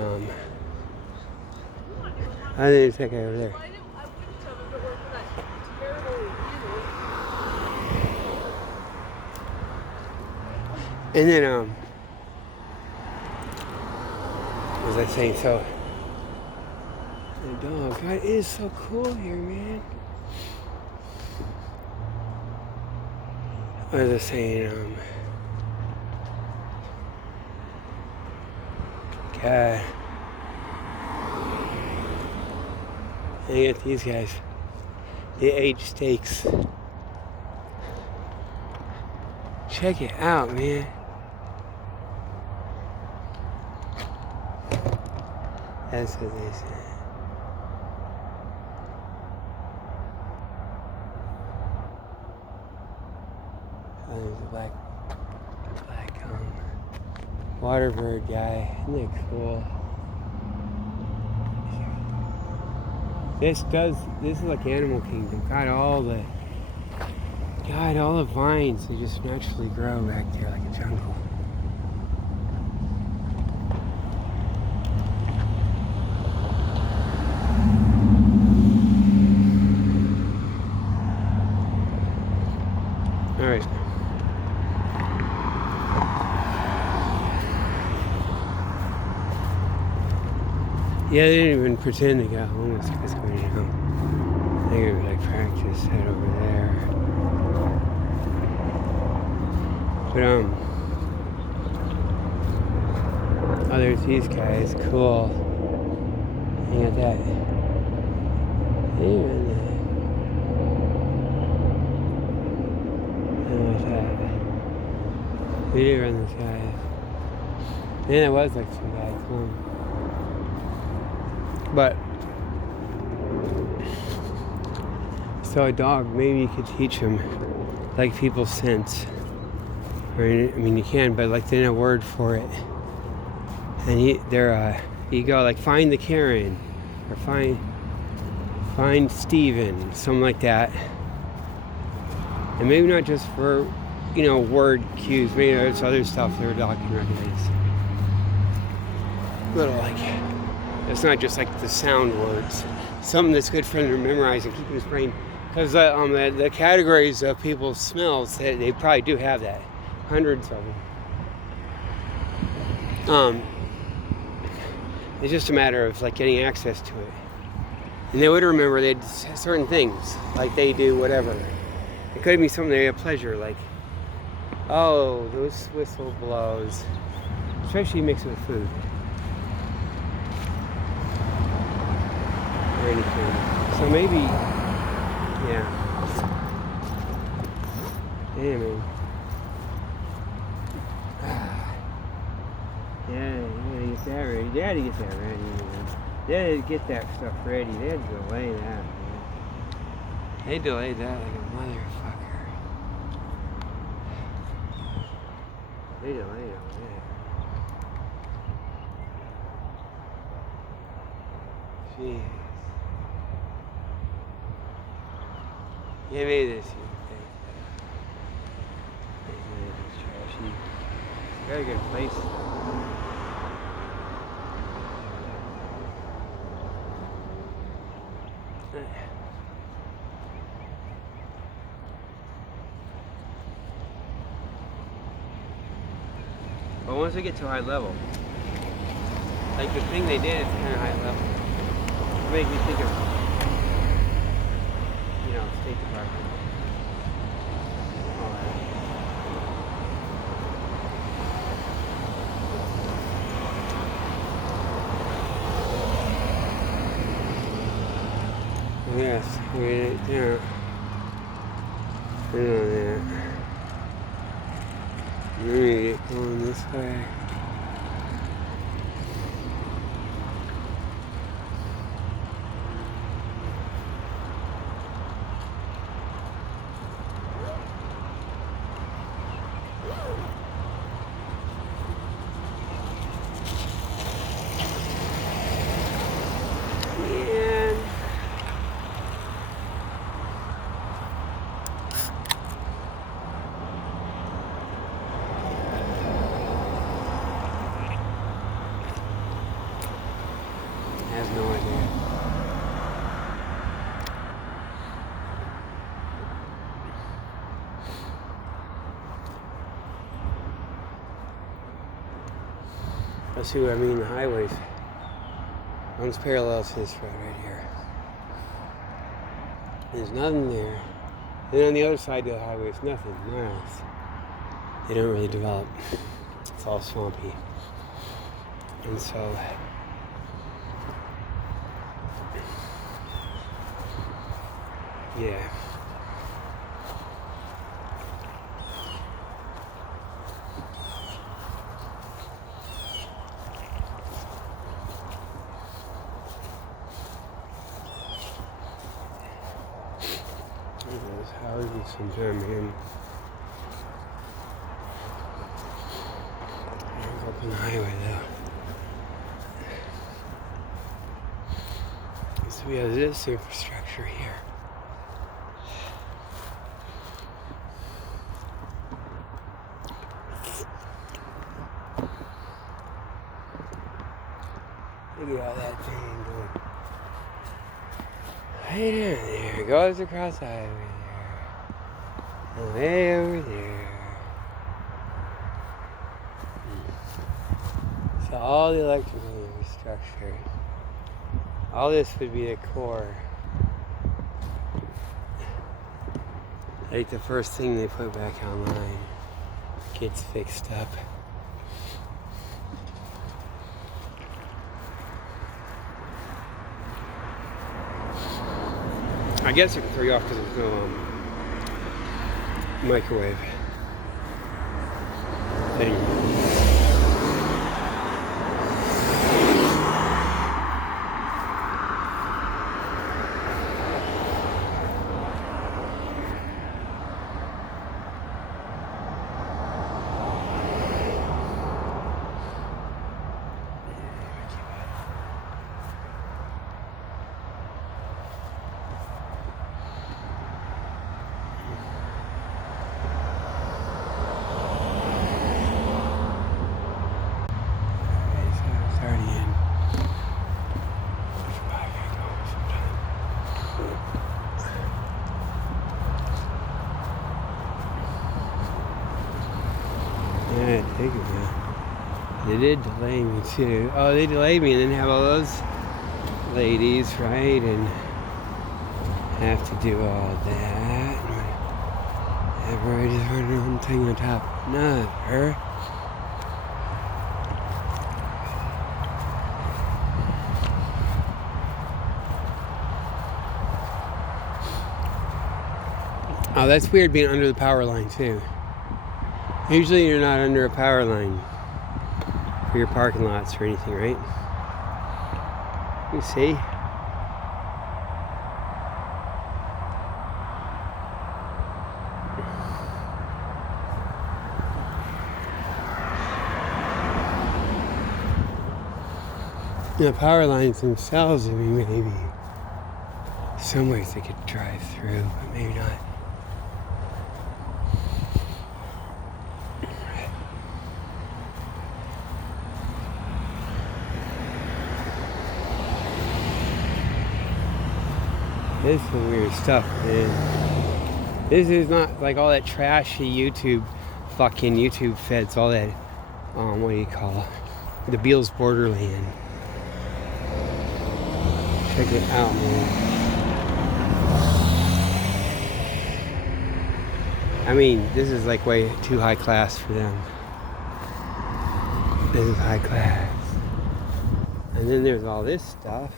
think it's that guy over there. And then, what was I saying? So, the dog, God, it is so cool here, man. What was I saying? God. And you get these guys. They age steaks. Check it out, man. That's what they say. Oh, there's a black water bird guy. Isn't that cool? This is like Animal Kingdom. Got all the vines. They just naturally grow back there like a jungle. All right. Yeah, they didn't even pretend to go home. It's because we didn't know. They would like practice head over there. But oh, there's these guys. Cool. You got that. Even we did run this guy. Man, it was like some guys. But so a dog, maybe you could teach him like people sense. I mean, you can, but like they know a word for it. And you go like find the Karen or find Steven, something like that. And maybe not just for word cues. Maybe there's other stuff their dog can recognize. Little like. It's not just like the sound words. Something that's good for him to memorize and keep in his brain. Because the categories of people's smells, they probably do have that. Hundreds of them. It's just a matter of like getting access to it. And they would remember they'd certain things, like they do whatever. It could be something they have pleasure, like, oh, those whistle blows. Especially mixed with food. Or anything. So maybe, yeah. Yeah, man. Yeah, you gotta get that ready. They had to get that ready, man. They had to get that stuff ready. They had to delay that, man. They delayed that like a motherfucker. They delayed all that. Jeez. Yeah, maybe this year. It's trashy. It's got a good place. But once we get to high level, like the thing they did is kind of high level. It made me think of, State Department. All that. Yes, we yeah. Yeah. Let me get going this way. Let's see what I mean, the highways. One's parallel to this road right here. There's nothing there. Then on the other side of the highway, it's nothing, miles. They don't really develop. It's all swampy. And so, yeah. There's houses sometime here. Up on the highway though. So we have this infrastructure here. Look at all that thing going. Right down there. It goes across the highway there. And way over there. So all the electrical infrastructure. All this would be the core. Like the first thing they put back online gets fixed up. I guess I can throw you off because there's no microwave thing. Yeah, take it now. They did delay me too. Oh, they delayed me and then have all those ladies, right? And have to do all that. Everybody's running their own thing on top. Not her. Oh, that's weird being under the power line too. Usually you're not under a power line for your parking lots or anything, right? You see? The power lines themselves, I mean, maybe some ways they could drive through, but maybe not. This is weird stuff, man. This is not like all that trashy fucking YouTube feds, all that, what do you call it? The Beals Borderland. Check it out, man. I mean, this is like way too high class for them. This is high class. And then there's all this stuff.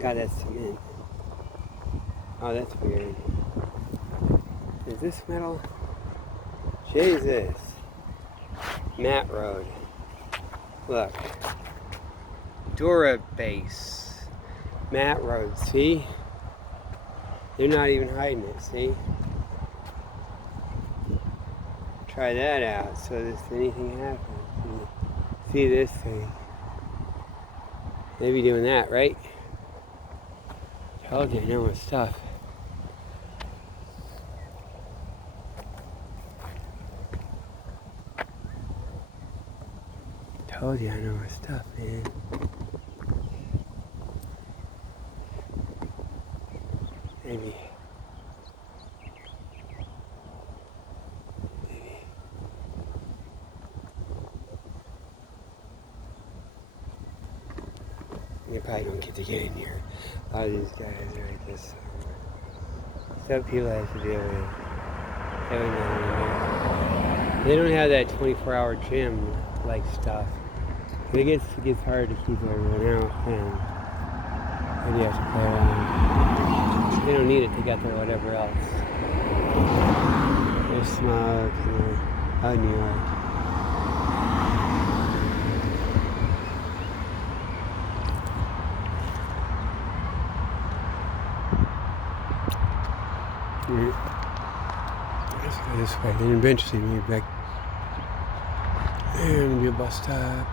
God, that's cement. Oh, that's weird. Is this metal? Jesus. Matte road. Look. Dura base. Matte road, see? They're not even hiding it, see? Try that out so if anything happens. See this thing. They be doing that, right? Told you I know my stuff. Told you I know my stuff, man. Maybe. They probably don't get to get in here. A lot of these guys are like this. Stuff people have to deal with. They don't have that 24-hour gym like stuff. It gets hard to keep everyone out, and you have to play around. They don't need it to get to whatever else. There's smoke and out in New York. Let's go this way. Then eventually maybe back. And there'll be a bus stop.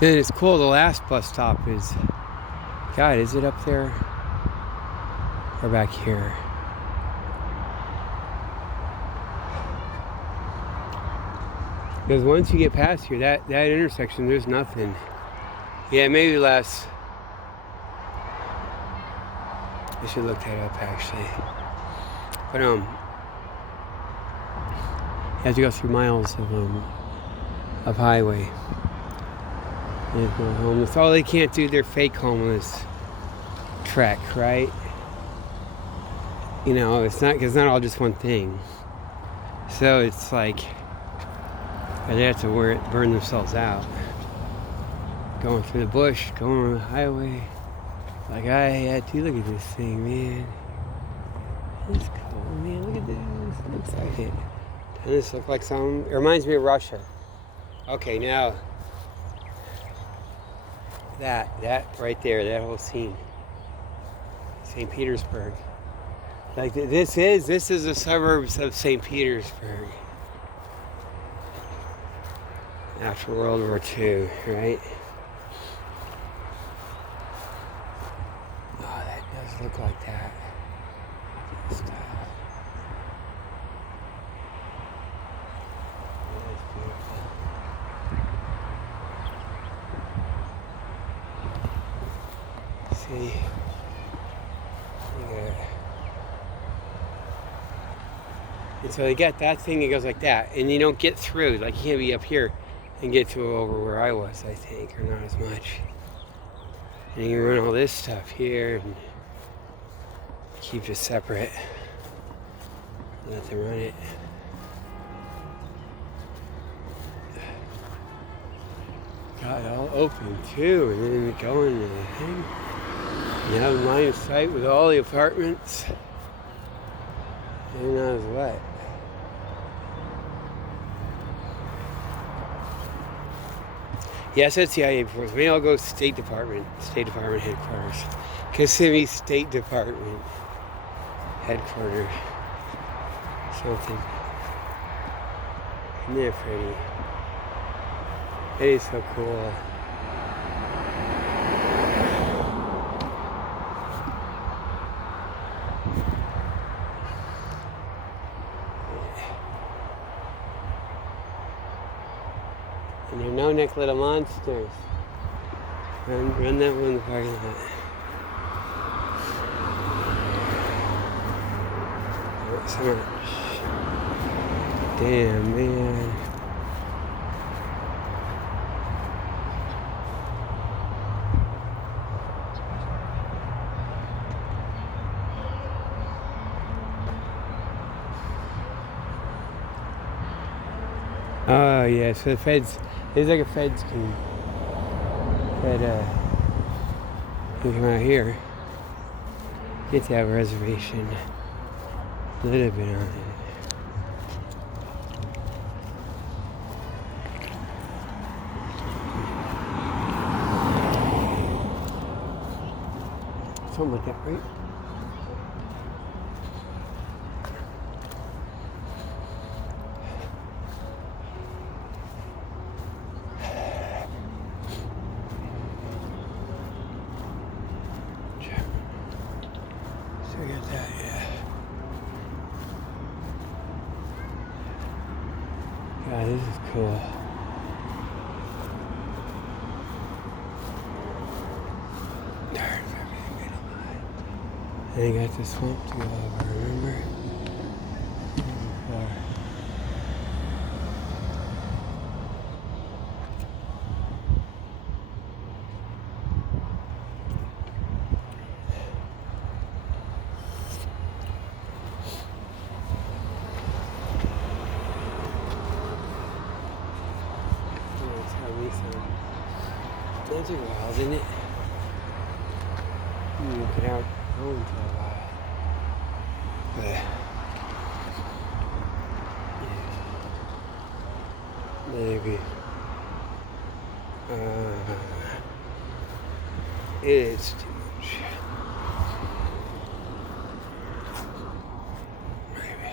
Then it's cool. The last bus stop is. God, is it up there? Or back here? Because once you get past here, that intersection, there's nothing. Yeah, maybe less. I should look that up actually. But you have to go through miles of highway. And go homeless. Oh, they can't do their fake homeless trek, right? You know, it's not all just one thing. So it's like they have to burn themselves out. Going through the bush, going on the highway. Like I had to look at this thing, man. It's cool, man. Look at this. It looks like it. Doesn't this look like something? It reminds me of Russia. Okay, now that right there, that whole scene. St. Petersburg. Like this is the suburbs of St. Petersburg. After World War II, right? Oh, that does look like that. Just, that's beautiful. See? Look at it. And so they got that thing that goes like that, and you don't get through. Like you can't be up here and get to over where I was, I think, or not as much. And you run all this stuff here and keep it separate. Let them run it. Got it all open too, and then going and everything. You have a line of sight with all the apartments. Who knows what? Yes, that's CIA before. Maybe I'll go State Department headquarters. Kissimmee State Department headquarters. Something. Isn't that pretty? It is so cool. And they're no-neck little monsters. Run that one in the parking lot. So much. Damn, man. Oh yeah, so the feds, there's like a feds can you come out here. You have to have a reservation. A little bit on it. Something like that, right? So we got that, yeah. God, this is cool. Darn, everything made a line. And they got the swamp to go over, remember? Before. see some. That took a while, didn't it? Been out going for a while. But maybe it's too much. Maybe.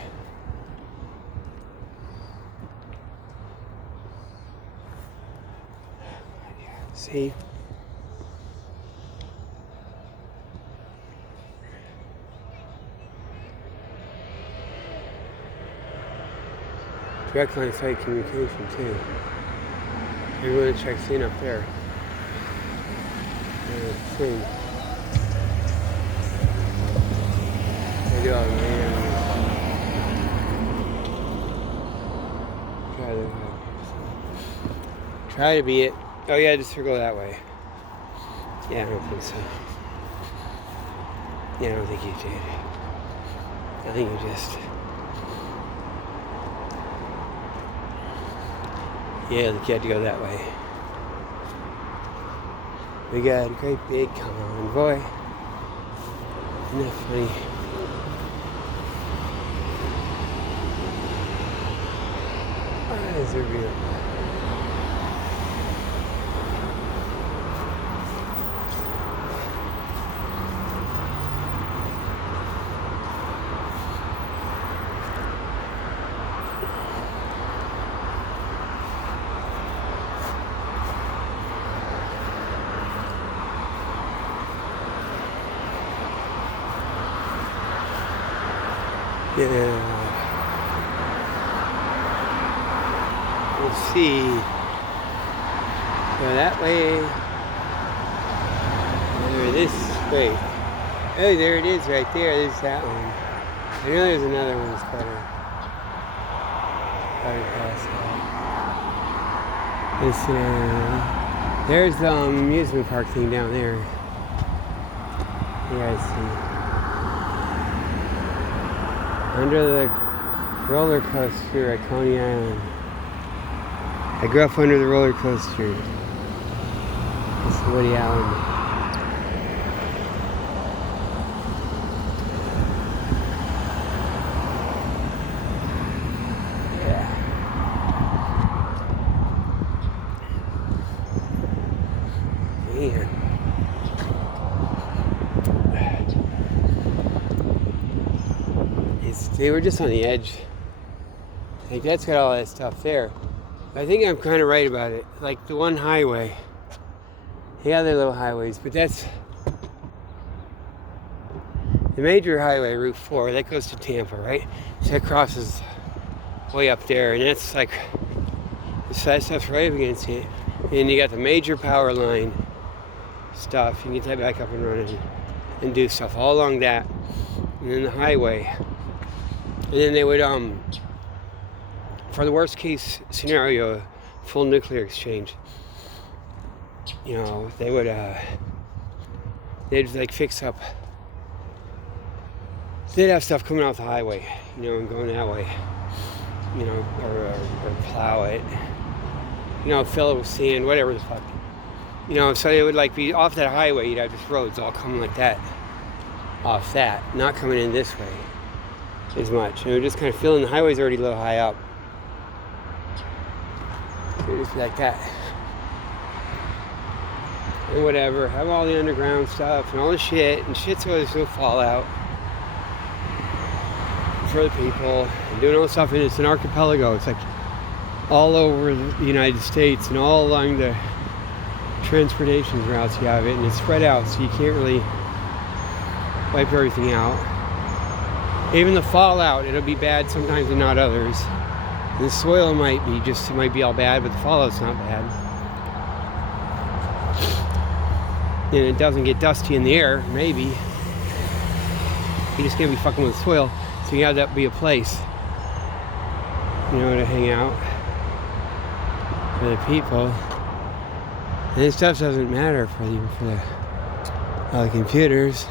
See? Direct line of sight communication too. You're going to check in up there. Thing. I do all the Try to be it. Oh yeah, just circle that way. Yeah, I don't think so. Yeah, I don't think you did. I think you just... Yeah, look, you had to go that way. We got a great big convoy. Isn't that funny? Oh, is there beautiful? Yeah. Let's see. Go that way. There, this is great. Oh, there it is right there. There's that one. I know there's another one that's better. Probably past that. There's the amusement park thing down there. You guys see. Under the roller coaster at Coney Island. I grew up under the roller coaster. This is Woody Allen. Yeah. Man. They were just on the edge. Like that's got all that stuff there. I think I'm kind of right about it. Like the one highway. Yeah, they're little highways, but that's the major highway, Route 4. That goes to Tampa, right? So that crosses way up there, and that's like that stuff's right up against it. And you got the major power line stuff. You can get that back up and running and do stuff all along that, and then the highway. And then they would, for the worst case scenario, full nuclear exchange. You know, they would, they'd like fix up. They'd have stuff coming off the highway, you know, and going that way. You know, or plow it. You know, fill it with sand, whatever the fuck. You know, so it would like be off that highway. You'd have just roads all coming like that, off that, not coming in this way as much. And just kind of feeling the highway's already a little high up. It would just be like that. And whatever, have all the underground stuff and all the shit, and shit's always no fallout for the people, and doing all the stuff, and it's an archipelago. It's like all over the United States and all along the transportation routes you have it, and it's spread out, so you can't really wipe everything out. Even the fallout, it'll be bad sometimes and not others. The soil might be all bad, but the fallout's not bad. And it doesn't get dusty in the air, maybe. You just can't be fucking with the soil, so you have that be a place, you know, to hang out for the people. And this stuff doesn't matter for the computers.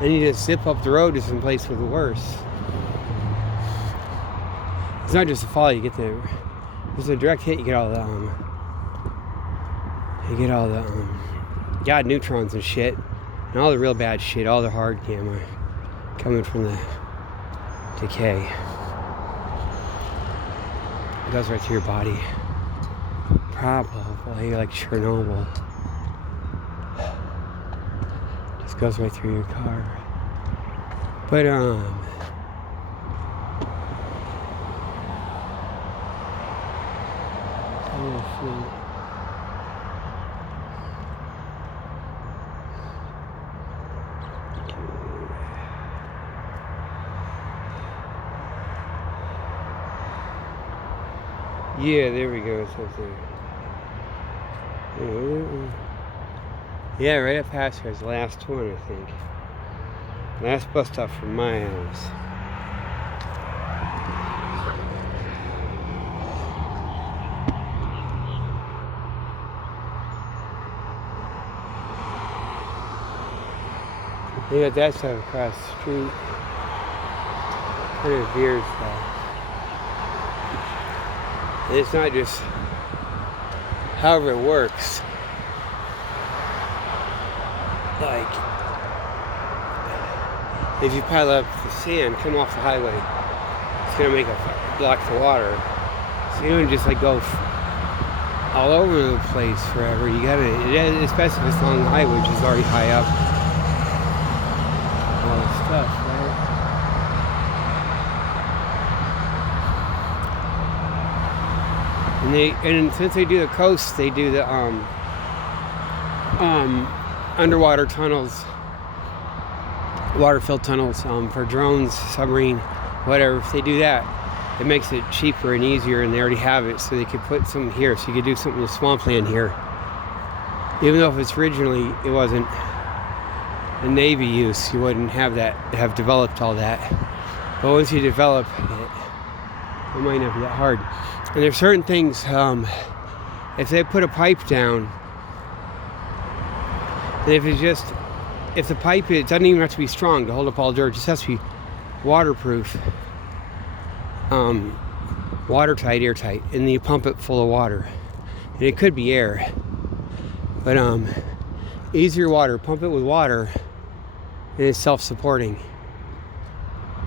Then you just zip up the road to some place with the worse. It's not just the fall, you get the There's a direct hit. You get all the God neutrons and shit, and all the real bad shit, all the hard gamma coming from the decay. It goes right through your body. Probably like Chernobyl. Just goes right through your car. But yeah, there we go, something. Yeah, right up past here is the last one, I think. Last bus stop for miles. They got that stuff across the street. Kind of weird stuff. And it's not just however it works. Like, if you pile up the sand coming off the highway, it's gonna block the water. So you don't just like go all over the place forever. You gotta, especially if it's along the highway, which is already high up. All this stuff, right? And since they do the coast, they do the underwater tunnels, water-filled tunnels for drones, submarine, whatever. If they do that, it makes it cheaper and easier, and they already have it, so they could put something here. So you could do something in swampland here, even though if it's originally it wasn't a Navy use, you wouldn't have developed all that. But once you develop it, it might not be that hard. And there's certain things, if they put a pipe down, and if the pipe, it doesn't even have to be strong to hold up all dirt, it just has to be waterproof, watertight, airtight, and then you pump it full of water. And it could be air, but easier water, pump it with water, and it's self-supporting.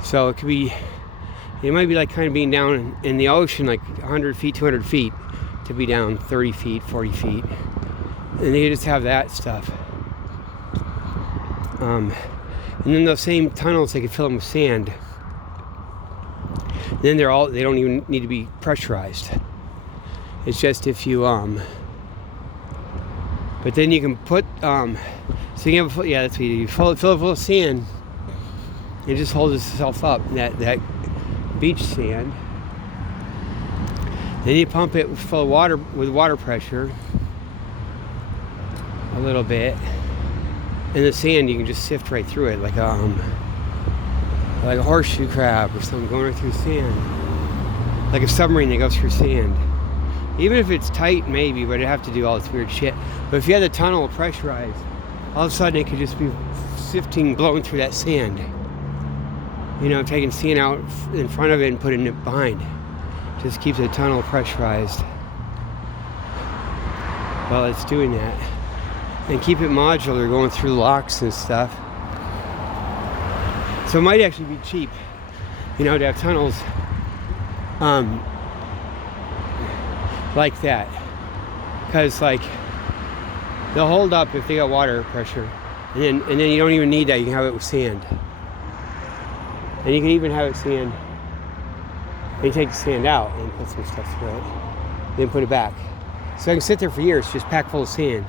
So it could be, it might be like kind of being down in the ocean, like 100 feet, 200 feet, to be down 30 feet, 40 feet. And they just have that stuff. And then those same tunnels, they could fill them with sand. And then they don't even need to be pressurized. It's just if you, but then you can put, so you can have, yeah, that's what you do. You fill it full of sand. It just holds itself up, that beach sand. Then you pump it full of water with water pressure a little bit, and the sand you can just sift right through it like a horseshoe crab or something going right through sand, like a submarine that goes through sand. Even if it's tight, maybe, but it'd have to do all this weird shit. But if you had the tunnel pressurized, all of a sudden it could just be sifting, blowing through that sand. You know, taking sand out in front of it and putting it behind. Just keeps the tunnel pressurized while it's doing that. And keep it modular, going through locks and stuff. So it might actually be cheap, you know, to have tunnels like that. Because, like, they'll hold up if they got water pressure. And then you don't even need that, you can have it with sand. And you can even have it sand, and you take the sand out and put some stuff through it, then put it back. So I can sit there for years, just packed full of sand,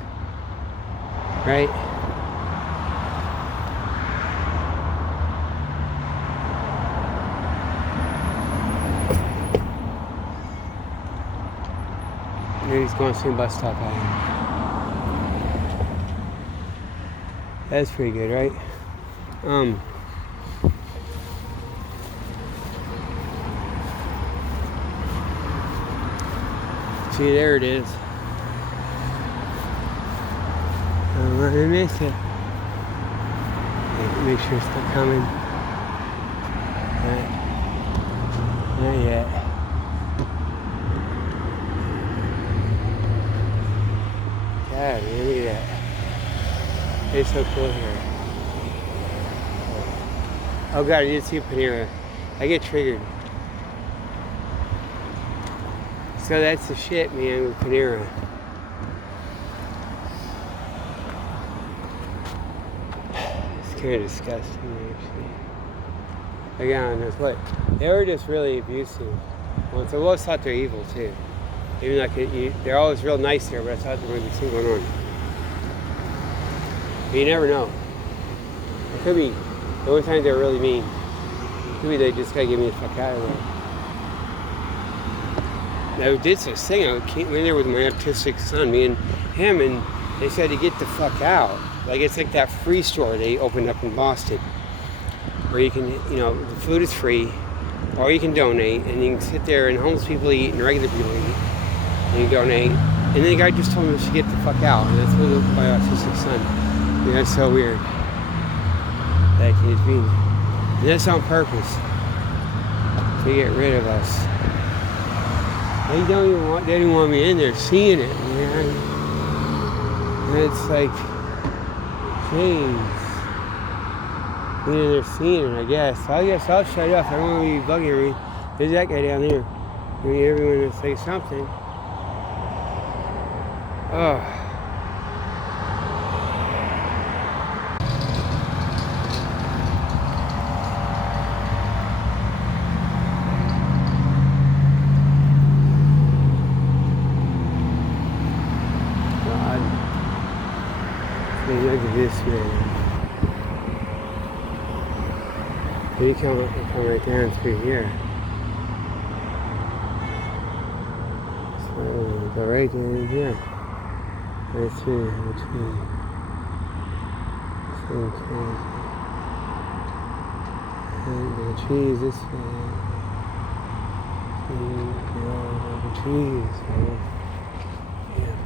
right? And he's going to the same bus stop I am. That's pretty good, right? See, there it is. I don't want to miss it. Make sure it's still coming. Not yet. It's so cool here. Oh god, I didn't see Panera. I get triggered. So that's the shit, man, with Panera. It's kind of disgusting, actually. Again, that's what they were just really abusive. Well, so I always thought they're evil too. Even like they're always real nice here, but I thought there might be something going on. But you never know. It could be the one time they were really mean. It could be they just gotta get me the fuck out of there. I did this thing. I went in there with my autistic son, me and him, and they said to get the fuck out. Like it's like that free store they opened up in Boston, where you can, the food is free, or you can donate, and you can sit there and homeless people eat and regular people eat, and you donate. And then the guy just told me to get the fuck out, and that's what my autistic son. Yeah, that's so weird. That kid's being, and that's on purpose to get rid of us. They didn't want me in there seeing it, man. And it's like, jeez. Being in there seeing it, I guess. So I guess I'll shut up. I don't want to be bugging me. There's that guy down there. I mean, everyone will say something. Oh. God. See, look at this, man. You come right down through here. So go right down here. Right through the tree. So crazy. And the trees this way. And the trees, man. Yeah.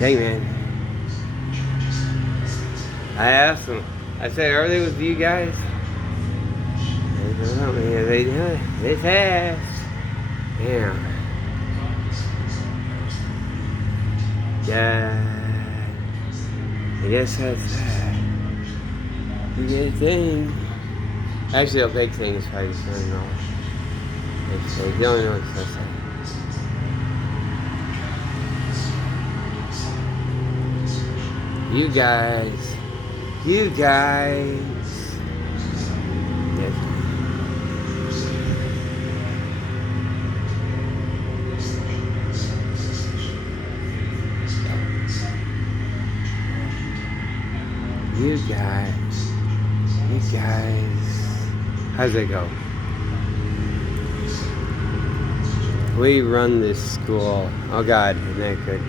Hey man, I asked them. I said, "Are they with you guys?" They said, "Oh man, they do it. They fast." Yeah. Yeah. I guess that's that. You get a thing. Actually, a big thing is probably $7. It's the only one that's that. You guys. Yes. You guys. How's it go? We run this school. Oh God, isn't that good?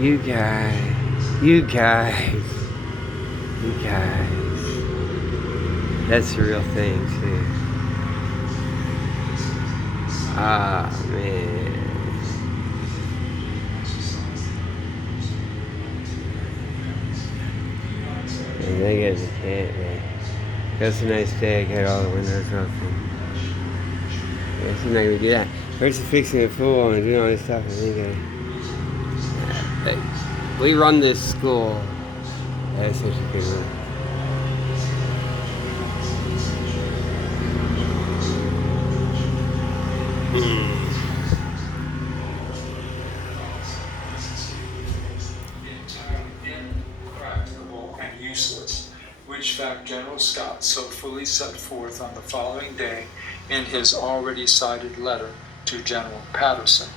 You guys. That's the real thing too. Ah man. And they guys can't, man. That's a nice day. I got all the windows open. It's not gonna do that. First fixing the pool and doing all this stuff, and then we run this school. That's such a big one. Impracticable and useless, which fact General Scott so fully set forth on the following day in his already cited letter to General Patterson.